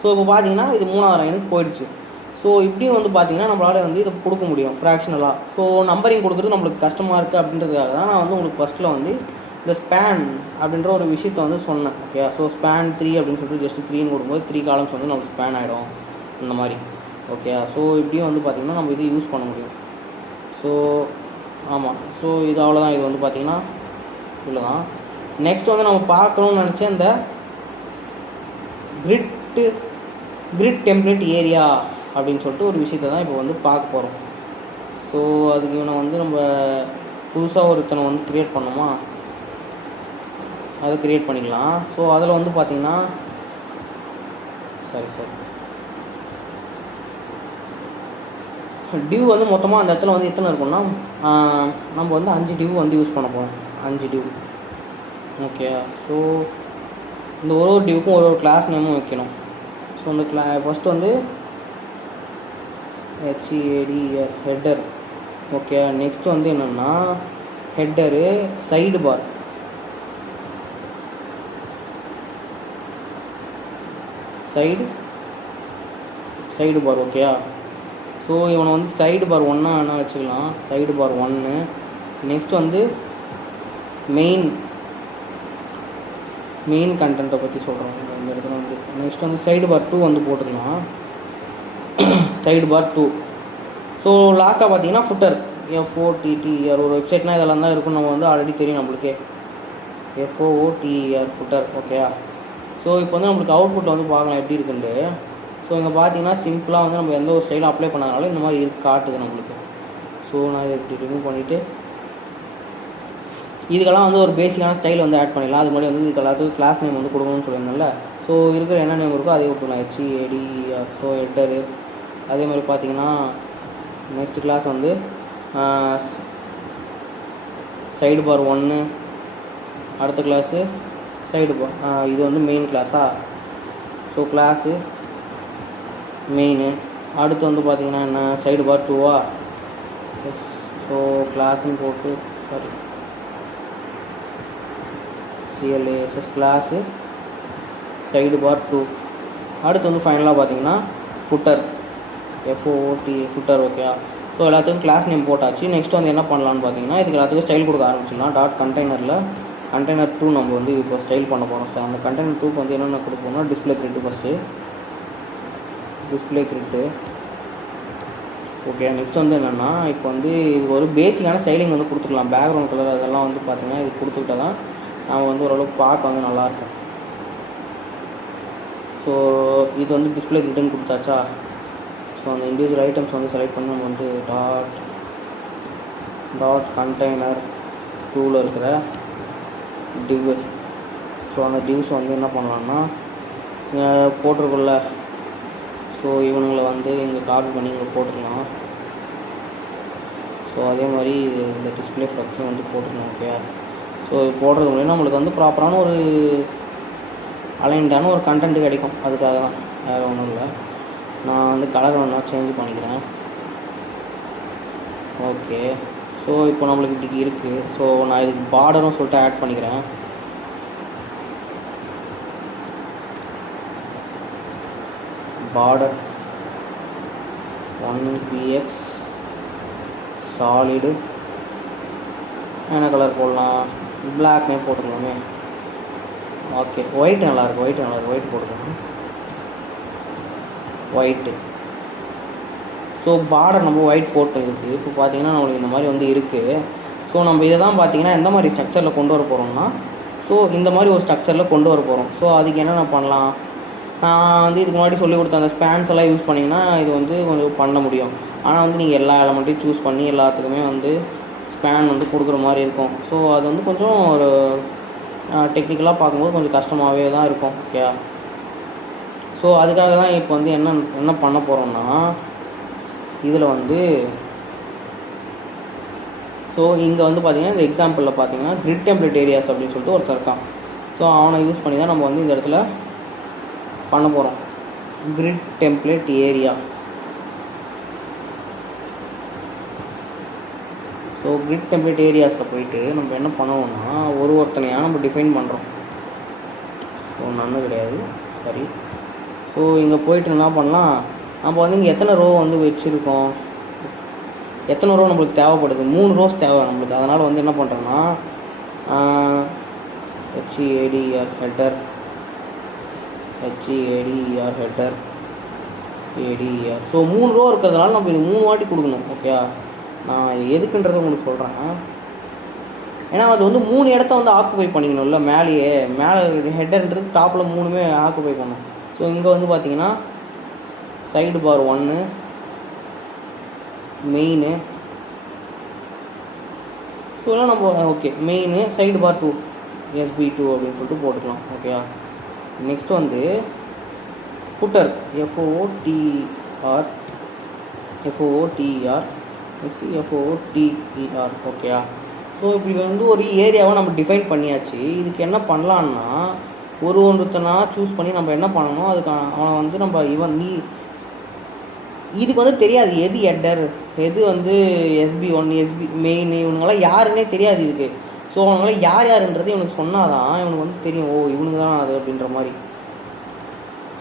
ஸோ இப்போ பார்த்தீங்கன்னா இது 3வது லைனுக்கு போயிடுச்சு. ஸோ இப்படியும் வந்து பார்த்தீங்கன்னா நம்மளால் வந்து இதை கொடுக்க முடியும் ஃப்ராக்ஷனலாக. ஸோ நம்பரிங் கொடுக்குறது நம்மளுக்கு கஷ்டமாக இருக்குது அப்படின்றதுக்காக தான் நான் வந்து உங்களுக்கு ஃபஸ்ட்டில் வந்து இந்த ஸ்பேன் அப்படின்ற ஒரு விஷயத்தை வந்து சொன்னேன். ஓகே, ஸோ ஸ்பேன் 3 அப்படின்னு சொல்லிட்டு ஜஸ்ட் 3ன்னு கொடுக்கும்போது 3 காலம்ஸ் வந்து நம்மளுக்கு ஸ்பேன் ஆகிடும் இந்த மாதிரி. ஓகே, ஸோ இப்படியும் வந்து பார்த்திங்கன்னா நம்ம இதை யூஸ் பண்ண முடியும். ஸோ ஆமாம், ஸோ இது அவ்வளோதான். இது வந்து பார்த்திங்கன்னா இவ்வளோ தான். நெக்ஸ்ட் வந்து நம்ம பார்க்கணும்னு நினச்சேன் இந்த கிரிட் டெம்ப்ளேட் ஏரியா அப்படின்னு சொல்லிட்டு ஒரு விஷயத்தை தான் இப்போ வந்து பார்க்க போகிறோம். ஸோ அதுக்கு இவனை வந்து நம்ம புதுசாக ஒருத்தனை வந்து க்ரியேட் பண்ணோமா, அதை க்ரியேட் பண்ணிக்கலாம். ஸோ அதில் வந்து பார்த்திங்கன்னா சரி டிவ் வந்து மொத்தமாக அந்த இடத்துல வந்து எத்தனை இருக்குன்னா நம்ம வந்து 5 டிவ் வந்து யூஸ் பண்ண போகிறோம். 5 டிவ். ஓகே, ஸோ இந்த ஒரு டிவுக்கும் ஒரு கிளாஸ் நேமும் வைக்கணும். ஸோ இந்த ஃபஸ்ட்டு வந்து ஹெட்டர். ஓகே, நெக்ஸ்ட் வந்து என்னென்னா ஹெட்டரு சைடு பார். சைடு பார். ஓகே, ஸோ இவனை வந்து சைடு பார் 1 வேணால் வச்சுக்கலாம். சைடு பார் 1. நெக்ஸ்ட் வந்து மெயின் கண்டென்ட்டை பற்றி சொல்கிறோம் இந்த இடத்துல வந்து. நெக்ஸ்ட் வந்து சைடு பார் 2 வந்து போட்டுக்கலாம். சைடு பார் 2. ஸோ லாஸ்ட்டாக பார்த்தீங்கன்னா ஃபுட்டர் FOOTER. ஒரு வெப்சைட்னால் இதெல்லாம் தான் இருக்கும். நம்ம வந்து ஆல்ரெடி தெரியும் நம்மளுக்கே. FOOTER footer. ஓகே, ஸோ இப்போ வந்து நம்மளுக்கு அவுட்புட் வந்து பார்க்கலாம் எப்படி இருக்குன்ட்டு. ஸோ இங்கே பார்த்தீங்கன்னா சிம்பிளாக வந்து நம்ம எந்த ஒரு ஸ்டைலும் அப்ளை பண்ணாதனால இந்த மாதிரி காட்டுது நம்மளுக்கு. ஸோ நான் இதை இப்படி ரிமூவ் பண்ணிவிட்டு இதுக்கெல்லாம் வந்து ஒரு பேசிக்கான ஸ்டைல் வந்து ஆட் பண்ணிடலாம். அது மாதிரி வந்து இதுக்கு எல்லாத்துக்கும் கிளாஸ் நேம் வந்து கொடுக்கணும்னு சொல்லியிருந்தேன்ல. ஸோ இருக்கிற என்ன நேம் இருக்கோ அதே விட்டுலாம். HEADER. So hater. அதே மாதிரி பார்த்தீங்கன்னா நெக்ஸ்ட் கிளாஸ் வந்து சைடு பார் 1. அடுத்த கிளாஸு சைடு பார். இது வந்து மெயின் கிளாஸா. So class main. அடுத்து வந்து பார்த்திங்கன்னா என்ன சைடு பார் 2வா. ஸோ கிளாஸுன்னு போட்டு சாரி CLASS கிளாஸு சைடு பார் 2. அடுத்து வந்து ஃபைனலாக பார்த்தீங்கன்னா footer FOOT footer. Okay, so எல்லாத்துக்கும் கிளாஸ் நேம் போட்டாச்சு. நெக்ஸ்ட் வந்து என்ன பண்ணலான்னு பார்த்தீங்கன்னா இதுக்கு எல்லாத்துக்கும் ஸ்டைல் கொடுக்க ஆரம்பிச்சிடலாம். கண்டெய்னர் 2 நம்ம வந்து இப்போ ஸ்டைல் பண்ண போகிறோம். ஸோ அந்த கண்டெய்னர் 2க்கு வந்து என்னென்ன கொடுப்போம்னா display grid first. Display grid. Okay, next வந்து என்னென்னா இப்போ வந்து இது ஒரு பேசிக்கான ஸ்டைலிங் வந்து கொடுத்துக்கலாம். பேக்ரவுண்ட் கலர் அதெல்லாம் வந்து பார்த்திங்கன்னா இது கொடுத்துக்கிட்டா தான் நம்ம வந்து ஓரளவுக்கு பார்க்க வந்து நல்லாயிருக்கும். ஸோ இது வந்து டிஸ்பிளே கிரிட்டுன்னு கொடுத்தாச்சா. ஸோ அந்த இண்டிவிஜுவல் ஐட்டம்ஸ் வந்து செலக்ட் பண்ணி நம்ம வந்து டாட் கண்டெய்னர் 2ல் இருக்கிற டிவ். ஸோ அந்த டிவ்ஸ் வந்து என்ன பண்ணலான்னா போட்டிருக்குள்ள. ஸோ இவனுங்களை வந்து இங்கே காப்பி பண்ணி இங்கே போட்டுக்கலாம். ஸோ அதே மாதிரி இந்த டிஸ்பிளே ஃப்ளக்ஸும் வந்து போட்டுக்கலாம். ஓகே, ஸோ இது போடுறது மூலியம் நம்மளுக்கு வந்து ப்ராப்பரான ஒரு அலைன்டான ஒரு கண்டென்ட் கிடைக்கும். அதுக்காக தான், வேறு ஒன்றும் இல்லை. நான் வந்து கலர் ஒன்றா சேஞ்ச் பண்ணிக்கிறேன். ஓகே, ஸோ இப்போ நம்மளுக்கு இப்படி இருக்குது. ஸோ நான் இதுக்கு பார்டரும் சொல்லிட்டு ஆட் பண்ணிக்கிறேன். பார்டர் 1px சாலிடு என்ன கலர் போடலாம்? பிளாக்னே போட்டுக்கலாமே. ஓகே, ஒயிட் நல்லாயிருக்கும். ஒயிட் போட்டுக்கலாம். ஒயிட்டு. ஸோ பார்டர் நம்ம ஒயிட் போட்டு இருக்குது. இப்போ பார்த்தீங்கன்னா நம்மளுக்கு இந்த மாதிரி வந்து இருக்குது. ஸோ நம்ம இதை தான் பார்த்தீங்கன்னா எந்த மாதிரி ஸ்ட்ரக்சரில் கொண்டு வர போகிறோம்னா, ஸோ இந்த மாதிரி ஒரு ஸ்ட்ரக்சரில் கொண்டு வர போகிறோம். ஸோ அதுக்கு என்னென்ன பண்ணலாம்? நான் வந்து இதுக்கு முன்னாடி சொல்லி கொடுத்த அந்த ஸ்பேன்ஸ் எல்லாம் யூஸ் பண்ணிங்கன்னா இது வந்து கொஞ்சம் பண்ண முடியும். ஆனால் வந்து நீங்கள் எல்லா எலமெண்ட்டையும் சூஸ் பண்ணி எல்லாத்துக்குமே வந்து ஸ்பேன் வந்து கொடுக்குற மாதிரி இருக்கும். ஸோ அது வந்து கொஞ்சம் ஒரு டெக்னிக்கலாக பார்க்கும்போது கொஞ்சம் கஷ்டமாகவே தான் இருக்கும். ஓகே, ஸோ அதுக்காக தான் இப்போ வந்து என்ன பண்ண போகிறோம்னா, இதில் வந்து ஸோ இங்கே வந்து பார்த்திங்கன்னா இந்த எக்ஸாம்பிளில் பார்த்தீங்கன்னா கிரிட் டெம்ப்ளேட் ஏரியாஸ் அப்படின்னு சொல்லிட்டு ஒருத்தர் இருக்கான். ஸோ அவனை யூஸ் பண்ணி தான் நம்ம வந்து இந்த இடத்துல பண்ண போகிறோம். Grid template area. So grid template ஏரியாஸில் போயிட்டு நம்ம என்ன பண்ணுவோம்னா ஒருத்தனையாக நம்ம டிஃபைன் பண்ணுறோம். ஸோ நன்னு கிடையாது, சரி. ஸோ இங்கே போயிட்டு என்ன பண்ணலாம், நம்ம வந்து இங்கே எத்தனை ரோ வந்து வச்சுருக்கோம், எத்தனை ரோ நம்மளுக்கு தேவைப்படுது, 3 ரோஸ் தேவை நம்மளுக்கு. அதனால் வந்து என்ன பண்ணுறோன்னா HEADER header ADER. So 3 row இருக்கிறதுனால நம்ம இது 3 வாட்டி கொடுக்கணும். ஓகே, நான் எதுக்குன்றதை உங்களுக்கு சொல்கிறேன். ஏன்னா அது வந்து 3 இடத்த வந்து ஆக்குபை பண்ணிக்கணும்ல. மேலே ஹெட்டர்ன்றது டாப்பில் 3மே ஆக்குபை பண்ணணும். ஸோ இங்கே வந்து பார்த்தீங்கன்னா சைடு பார் 1 மெயின். ஸோ எல்லாம் நம்ம ஓகே மெயின், சைடு பார் 2 SB2 அப்படின்னு சொல்லிட்டு போட்டுக்கலாம். ஓகே, நெக்ஸ்ட் வந்து ஃபுட்டர் FOOTER நெக்ஸ்ட்டு FOOTER. ஓகேயா, ஸோ இப்படி வந்து ஒரு ஏரியாவை நம்ம டிஃபைன் பண்ணியாச்சு. இதுக்கு என்ன பண்ணலான்னா ஒருத்தனா சூஸ் பண்ணி நம்ம என்ன பண்ணணும், அதுக்கான அவனை வந்து நம்ம இதுக்கு வந்து தெரியாது எது ஹெட்டர் எது வந்து SB1 SB மெயின், இவனுங்களாம் யாருன்னே தெரியாது இதுக்கு. ஸோ அவங்களாம் யாருன்றது இவனுக்கு சொன்னால் தான் இவனுக்கு வந்து தெரியும், ஓ இவனுக்கு தான் அது அப்படின்ற மாதிரி.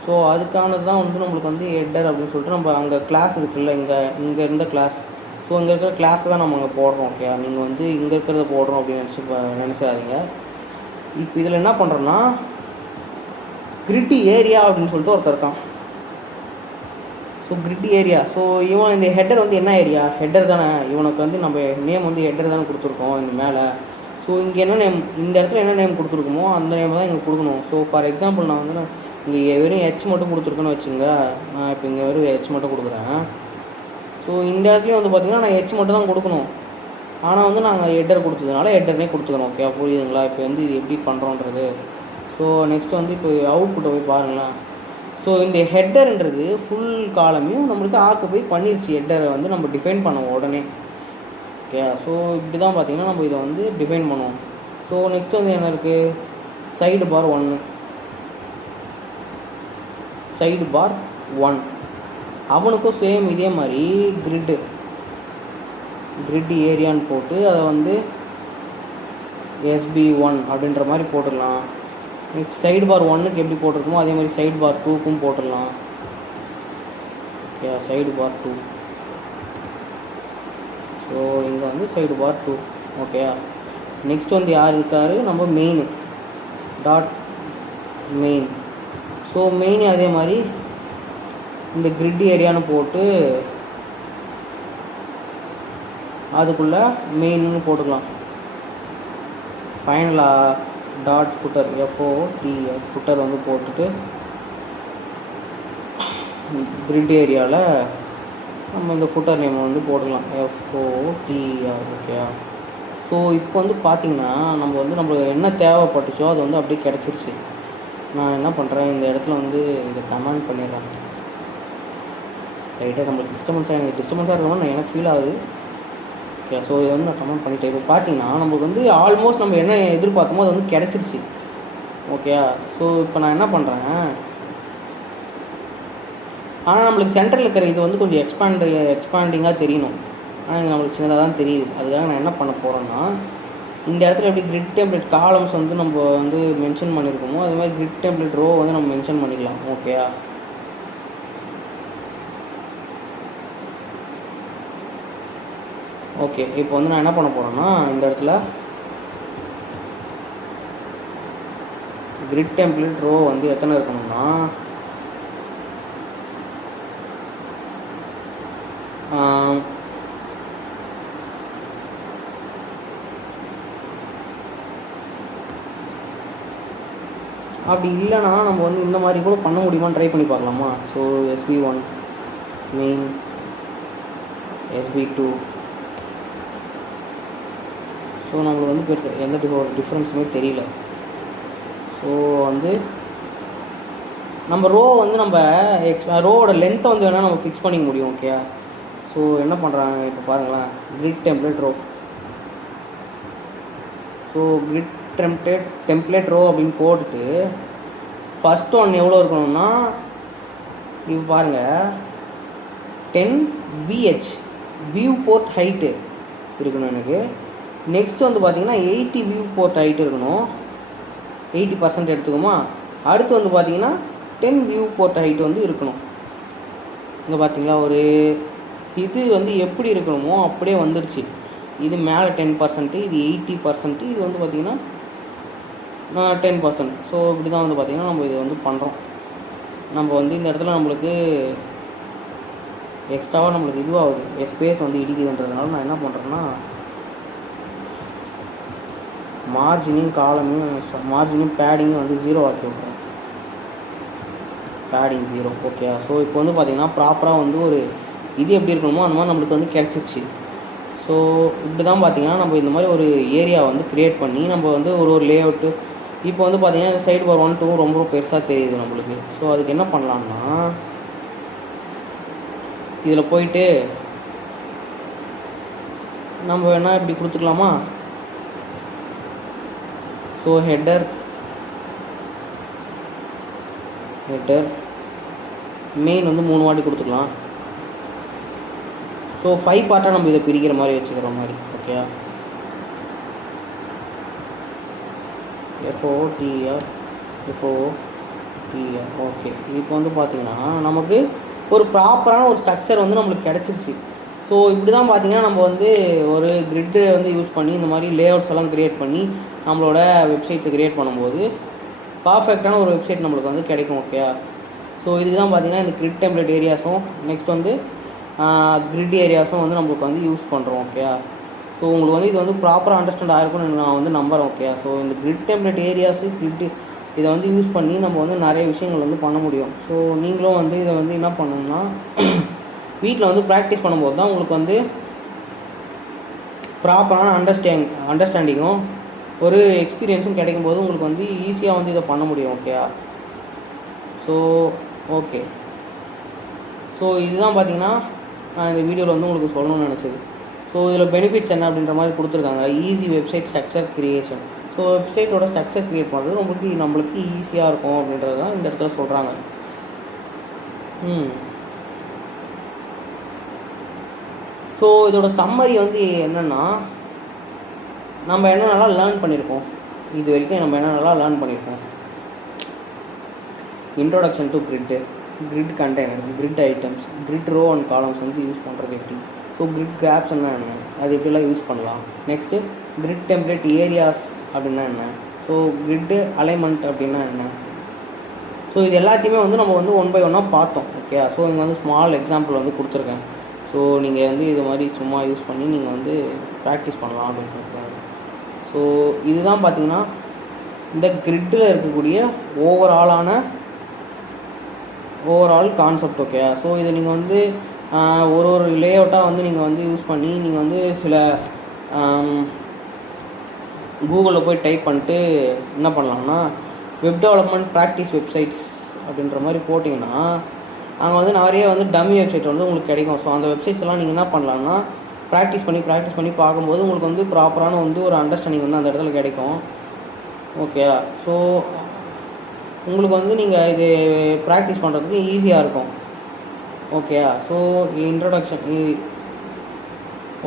ஸோ அதுக்கானது தான் வந்து நம்மளுக்கு வந்து ஹெட்டர் அப்படின்னு சொல்லிட்டு நம்ம அங்கே கிளாஸ் இருக்குல்ல, இங்கே இருந்த கிளாஸ். ஸோ இங்கே இருக்கிற கிளாஸ் தான் நம்ம அங்கே போடுறோம். ஓகே, நீங்கள் வந்து இங்கே இருக்கிறத போடுறோம் அப்படின்னு நினச்சாதீங்க. இப்போ இதில் என்ன பண்ணுறோன்னா கிரிட் ஏரியா அப்படின்னு சொல்லிட்டு ஒருத்தர் இருக்கான். So grid area. ஸோ இவன் இந்த ஹெட்டர் வந்து என்ன ஏரியா, ஹெட்டர் தானே. இவனுக்கு வந்து நம்ம நேம் வந்து ஹெட்டர் தானே கொடுத்துருக்கோம் இந்த மேலே. ஸோ இங்கே என்ன நேம், இந்த இடத்துல என்ன நேம் கொடுத்துருக்கோமோ அந்த நேம் தான் இங்கே கொடுக்கணும். ஸோ ஃபார் எக்ஸாம்பிள் நான் வந்து இங்கே வெறும் H மட்டும் கொடுத்துருக்கேன்னு வச்சுங்க. நான் இப்போ இங்கே வெறும் H மட்டும் கொடுக்குறேன். ஸோ இந்த இடத்துலையும் வந்து பார்த்திங்கன்னா நான் H மட்டும் தான் கொடுக்கணும். ஆனால் வந்து நாங்கள் ஹெட்டர் கொடுத்ததுனால ஹெட்டர்னே கொடுத்துக்கிறோம். ஓகே, புரியுதுங்களா? இப்போ வந்து இது எப்படி பண்ணுறோன்றது. ஸோ நெக்ஸ்ட் வந்து இப்போ அவுட்புட்டை போய் பாருங்களேன். ஸோ இந்த ஹெட்டர்ன்றது ஃபுல் காலமையும் நம்மளுக்கு ஆக்குபை பண்ணிருச்சு. ஹெட்டரை வந்து நம்ம டிஃபைன் பண்ணுவோம் உடனே. ஓகே, ஸோ இப்படி தான் பார்த்திங்கன்னா நம்ம இதை வந்து டிஃபைன் பண்ணுவோம். ஸோ நெக்ஸ்ட் வந்து என்ன இருக்குது, சைடு பார் 1 அவனுக்கும் சேம் இதே மாதிரி கிரிட் ஏரியான்னு போட்டு அதை வந்து SB1 அப்படின்ற மாதிரி போட்டுடலாம். நெக்ஸ்ட் சைடு பார் 1க்கு எப்படி போட்டிருக்குமோ அதே மாதிரி சைடு பார் 2க்கும் போட்டுடலாம். ஓகே, சைடு பார் 2. ஸோ இங்கே வந்து சைடு பார் 2. ஓகே, நெக்ஸ்ட் வந்து யார் இருக்கார், நம்ம மெயின். ஸோ மெயின் அதே மாதிரி இந்த கிரிட் ஏரியான்னு போட்டு அதுக்குள்ளே மெயின்னு போட்டுக்கலாம். ஃபைனலாக டாட் ஃபுட்டர் ஃபுட்டர் வந்து போட்டுட்டு கிரிட் ஏரியாவில் நம்ம இந்த ஃபுட்டர் நேம் வந்து போட்டுக்கலாம் FOTER. ஓகே, ஸோ இப்போ வந்து பார்த்திங்கன்னா நம்மளுக்கு என்ன தேவைப்பட்டுச்சோ அது வந்து அப்படியே கிடச்சிருச்சு. நான் என்ன பண்ணுறேன், இந்த இடத்துல வந்து இதை கமெண்ட் பண்ணிடுறேன். ரைட்டாக நம்மளுக்கு டிஸ்டர்பன்ஸாக இருக்கிற மாதிரி எனக்கு ஃபீல் ஆகுது. ஓகே, ஸோ இதை வந்து நான் கமெண்ட் பண்ணிட்டேன். இப்போ பார்த்தீங்கன்னா நம்மளுக்கு வந்து ஆல்மோஸ்ட் நம்ம என்ன எதிர்பார்த்தோமோ அது வந்து கிடச்சிருச்சு. ஓகே, ஸோ இப்போ நான் என்ன பண்ணுறேன், ஆனால் நம்மளுக்கு சென்டரில் இருக்கிற இது வந்து கொஞ்சம் எக்ஸ்பேண்டிங்காக தெரியணும். ஆனால் இங்கே நம்மளுக்கு சின்னதாக தான் தெரியுது. அதுக்காக நான் என்ன பண்ண போகிறேன்னா இந்த இடத்துல எப்படி கிரிட் டெம்ப்ளேட் காலம்ஸ் வந்து நம்ம வந்து மென்ஷன் பண்ணியிருக்கோமோ அதே மாதிரி கிரிட் டெம்ப்ளேட் ரோ வந்து நம்ம மென்ஷன் பண்ணிக்கலாம். ஓகேயா, ஓகே, இப்போ வந்து நான் என்ன பண்ண போகிறேன்னா இந்த இடத்துல கிரிட் டெம்ப்ளேட் ரோ வந்து எத்தனை இருக்கணும்னா அப்படி இல்லைனா நம்ம வந்து இந்த மாதிரி கூட பண்ண முடியுமான்னு ட்ரை பண்ணி பார்க்கலாமா. So SB1 main, SB2. So நம்மளுக்கு வந்து பெருசு எந்த டிஃப்ரென்ஸுமே தெரியல. ஸோ வந்து நம்ம ரோ வந்து நம்ம ரோவோட லென்த்தை வந்து வேணால் நம்ம ஃபிக்ஸ் பண்ணிக்க முடியும். ஓகே, ஸோ என்ன பண்ணுறாங்க இப்போ பாருங்களேன், grid template row. So grid template row அப்படின்னு போட்டுட்டு ஃபஸ்ட் ஒன் எவ்வளோ இருக்கணும்னா இப்போ பாருங்கள் 10 VH வியூ போர்ட் ஹைட்டு இருக்கணும் எனக்கு. நெக்ஸ்ட் வந்து பார்த்திங்கன்னா 80 வியூ போர்ட் ஹைட்டு இருக்கணும், 80% எடுத்துக்குமா. அடுத்து வந்து பார்த்திங்கன்னா 10 வியூ போர்ட் ஹைட்டு வந்து இருக்கணும். இங்கே பார்த்தீங்களா ஒரு இது வந்து எப்படி இருக்கணுமோ அப்படியே வந்துடுச்சு. இது மேலே 10%, இது 80%, இது வந்து பார்த்திங்கன்னா 10%. ஸோ இப்படி தான் வந்து பார்த்திங்கன்னா நம்ம இது வந்து பண்ணுறோம். நம்ம வந்து இந்த இடத்துல நம்மளுக்கு எக்ஸ்ட்ராவாக நம்மளுக்கு இதுவாகுது, ஸ்பேஸ் வந்து இடிக்குதுன்றதுனால நான் என்ன பண்ணுறேன்னா மார்ஜினிங் மார்ஜினிங் பேடிங்கும் வந்து 0 ஆக்கி விட்றேன். பேடிங் 0. ஓகே, ஸோ இப்போ வந்து பார்த்திங்கன்னா ப்ராப்பராக வந்து ஒரு இது எப்படி இருக்கணுமோ அந்த மாதிரி நம்மளுக்கு வந்து கிடச்சிருச்சு. ஸோ இப்படி தான் பார்த்திங்கன்னா நம்ம இந்த மாதிரி ஒரு ஏரியா வந்து க்ரியேட் பண்ணி நம்ம வந்து ஒரு லே அவுட்டு இப்போ வந்து பார்த்திங்கன்னா இந்த சைடு பார் 1 2 ரொம்ப பெருசாக தெரியுது நம்மளுக்கு. ஸோ அதுக்கு என்ன பண்ணலான்னா இதில் போயிட்டு நம்ம வேணால் இப்படி கொடுத்துக்கலாமா. ஸோ ஹெட்டர் மெயின் வந்து 3 வாட்டி கொடுத்துக்கலாம். ஸோ 5 பார்ட்டாக நம்ம இதை பிரிக்கிற மாதிரி வச்சுக்கிற மாதிரி. Okay, FOTR. ஓகே, இப்போ வந்து பார்த்திங்கன்னா நமக்கு ஒரு ப்ராப்பரான ஒரு ஸ்ட்ரக்சர் வந்து நம்மளுக்கு கிடச்சிருச்சு. ஸோ இப்படி தான் பார்த்திங்கன்னா நம்ம வந்து ஒரு கிரிட்டு வந்து யூஸ் பண்ணி இந்த மாதிரி லேஅவுட்ஸ் எல்லாம் க்ரியேட் பண்ணி நம்மளோட வெப்சைட்ஸை க்ரியேட் பண்ணும்போது பர்ஃபெக்டான ஒரு வெப்சைட் நம்மளுக்கு வந்து கிடைக்கும். ஓகே, ஸோ இதுக்கு தான் பார்த்திங்கன்னா இந்த கிரிட் டெம்ப்ளேட் ஏரியாஸும் நெக்ஸ்ட் வந்து கிரிட் ஏரியாஸும் வந்து நம்மளுக்கு வந்து யூஸ் பண்ணுறோம். ஓகே, ஸோ உங்களுக்கு வந்து இது வந்து ப்ராப்பராக அண்டர்ஸ்டாண்ட் ஆகிருக்கும்னு நான் வந்து நம்புகிறேன். ஓகே, ஸோ இந்த கிரிட் டெம்ப்ளேட் ஏரியாஸு கிரிட்டு இதை வந்து யூஸ் பண்ணி நம்ம வந்து நிறைய விஷயங்கள் வந்து பண்ண முடியும். ஸோ நீங்களும் வந்து இதை வந்து என்ன பண்ணணும்னா வீட்டில் வந்து ப்ராக்டிஸ் பண்ணும்போது தான் உங்களுக்கு வந்து ப்ராப்பரான அண்டர்ஸ்டாண்டிங்கும் ஒரு எக்ஸ்பீரியன்ஸும் கிடைக்கும்போது உங்களுக்கு வந்து ஈஸியாக வந்து இதை பண்ண முடியும். ஓகே, ஓகே, ஸோ இதுதான் பார்த்திங்கன்னா நான் இந்த வீடியோவில் வந்து உங்களுக்கு சொல்லணும்னு நினச்சது. ஸோ இதில் பெனிஃபிட்ஸ் என்ன அப்படின்ற மாதிரி கொடுத்துருக்காங்க. Easy website structure creation. So வெப்சைட்டோட ஸ்ட்ரக்சர் க்ரியேட் பண்ணுறது நம்மளுக்கு ஈஸியாக இருக்கும் அப்படின்றது தான் இந்த இடத்துல சொல்கிறாங்க. ஸோ இதோட சம்மரி வந்து என்னென்னா நம்ம என்னென்னலாம் லேர்ன் பண்ணியிருக்கோம், இது வரைக்கும் நம்ம என்னென்னலாம் லேர்ன் பண்ணியிருக்கோம். Introduction to grid container, grid items, grid row and columns வந்து யூஸ் பண்ணுறது எப்படி. ஸோ கிரிட் கேப்ஸ் என்ன அது எப்படிலாம் யூஸ் பண்ணலாம். நெக்ஸ்ட்டு கிரிட் டெம்ப்ளேட் ஏரியாஸ் அப்படின்னா என்ன. ஸோ கிரிட்டு அலைன்மெண்ட் அப்படின்னா என்ன. ஸோ இது எல்லாத்தையுமே வந்து நம்ம வந்து 1 by 1 பார்த்தோம். ஓகே, ஸோ இங்கே வந்து ஸ்மால் எக்ஸாம்பிள் வந்து கொடுத்துருக்கேன். ஸோ நீங்கள் வந்து இது மாதிரி சும்மா யூஸ் பண்ணி நீங்கள் வந்து ப்ராக்டிஸ் பண்ணலாம் அப்படின்னு சொல்லுவாங்க. ஸோ இதுதான் பார்த்திங்கன்னா இந்த கிரிட்டில் இருக்கக்கூடிய ஓவரால் கான்செப்ட். ஓகே, ஸோ இதை நீங்கள் வந்து ஒரு லேஅவுட்டாக வந்து நீங்கள் வந்து யூஸ் பண்ணி நீங்கள் வந்து சில கூகுளில் போய் டைப் பண்ணிட்டு என்ன பண்ணலாம்னா வெப் டெவலப்மெண்ட் ப்ராக்டிஸ் வெப்சைட்ஸ் அப்படின்ற மாதிரி போட்டிங்கன்னா அங்கே வந்து நிறைய வந்து டம்மி வெப்சைட் வந்து உங்களுக்கு கிடைக்கும். ஸோ அந்த வெப்சைட்ஸ்லாம் நீங்கள் என்ன பண்ணலான்னா ப்ராக்டிஸ் பண்ணி பார்க்கும்போது உங்களுக்கு வந்து ப்ராப்பரான வந்து ஒரு அண்டர்ஸ்டாண்டிங் வந்து அந்த இடத்துல கிடைக்கும். ஓகே, ஸோ உங்களுக்கு வந்து நீங்கள் இது ப்ராக்டிஸ் பண்ணுறதுக்கு ஈஸியாக இருக்கும். Okay, so introduction.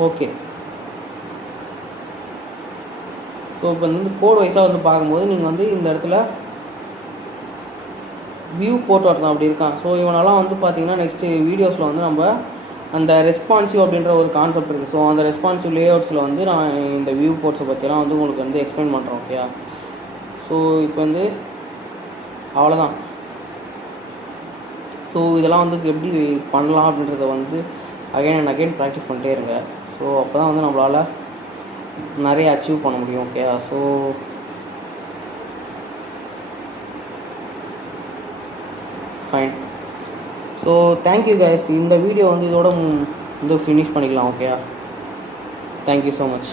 Okay, so இப்போ வந்து கோட் வைஸாக வந்து பார்க்கும்போது நீங்கள் வந்து இந்த இடத்துல வியூ போட்டு வரலாம் அப்படி இருக்கான். ஸோ இவனெல்லாம் வந்து பார்த்திங்கன்னா நெக்ஸ்ட்டு வீடியோஸில் வந்து நம்ம அந்த ரெஸ்பான்சிவ் அப்படின்ற ஒரு கான்செப்ட் இருக்குது. ஸோ அந்த ரெஸ்பான்சிவ் லேஅவுட்ஸில் வந்து நான் இந்த வியூ போர்ட்ஸை பற்றிலாம் வந்து உங்களுக்கு வந்து எக்ஸ்பிளைன் பண்ணுறேன். ஓகேயா? ஸோ இப்போ வந்து அவ்வளோதான். ஸோ இதெல்லாம் வந்து எப்படி பண்ணலாம் அப்படின்றத வந்து அகைன் அண்ட் அகைன் ப்ராக்டிஸ் பண்ணிட்டே இருங்க. ஸோ அப்போ தான் வந்து நம்மளால் நிறைய அச்சீவ் பண்ண முடியும். ஓகேயா? So fine. So thank you guys. இந்த வீடியோ வந்து இதோட வந்து ஃபினிஷ் பண்ணிக்கலாம். ஓகேயா? Thank you so much.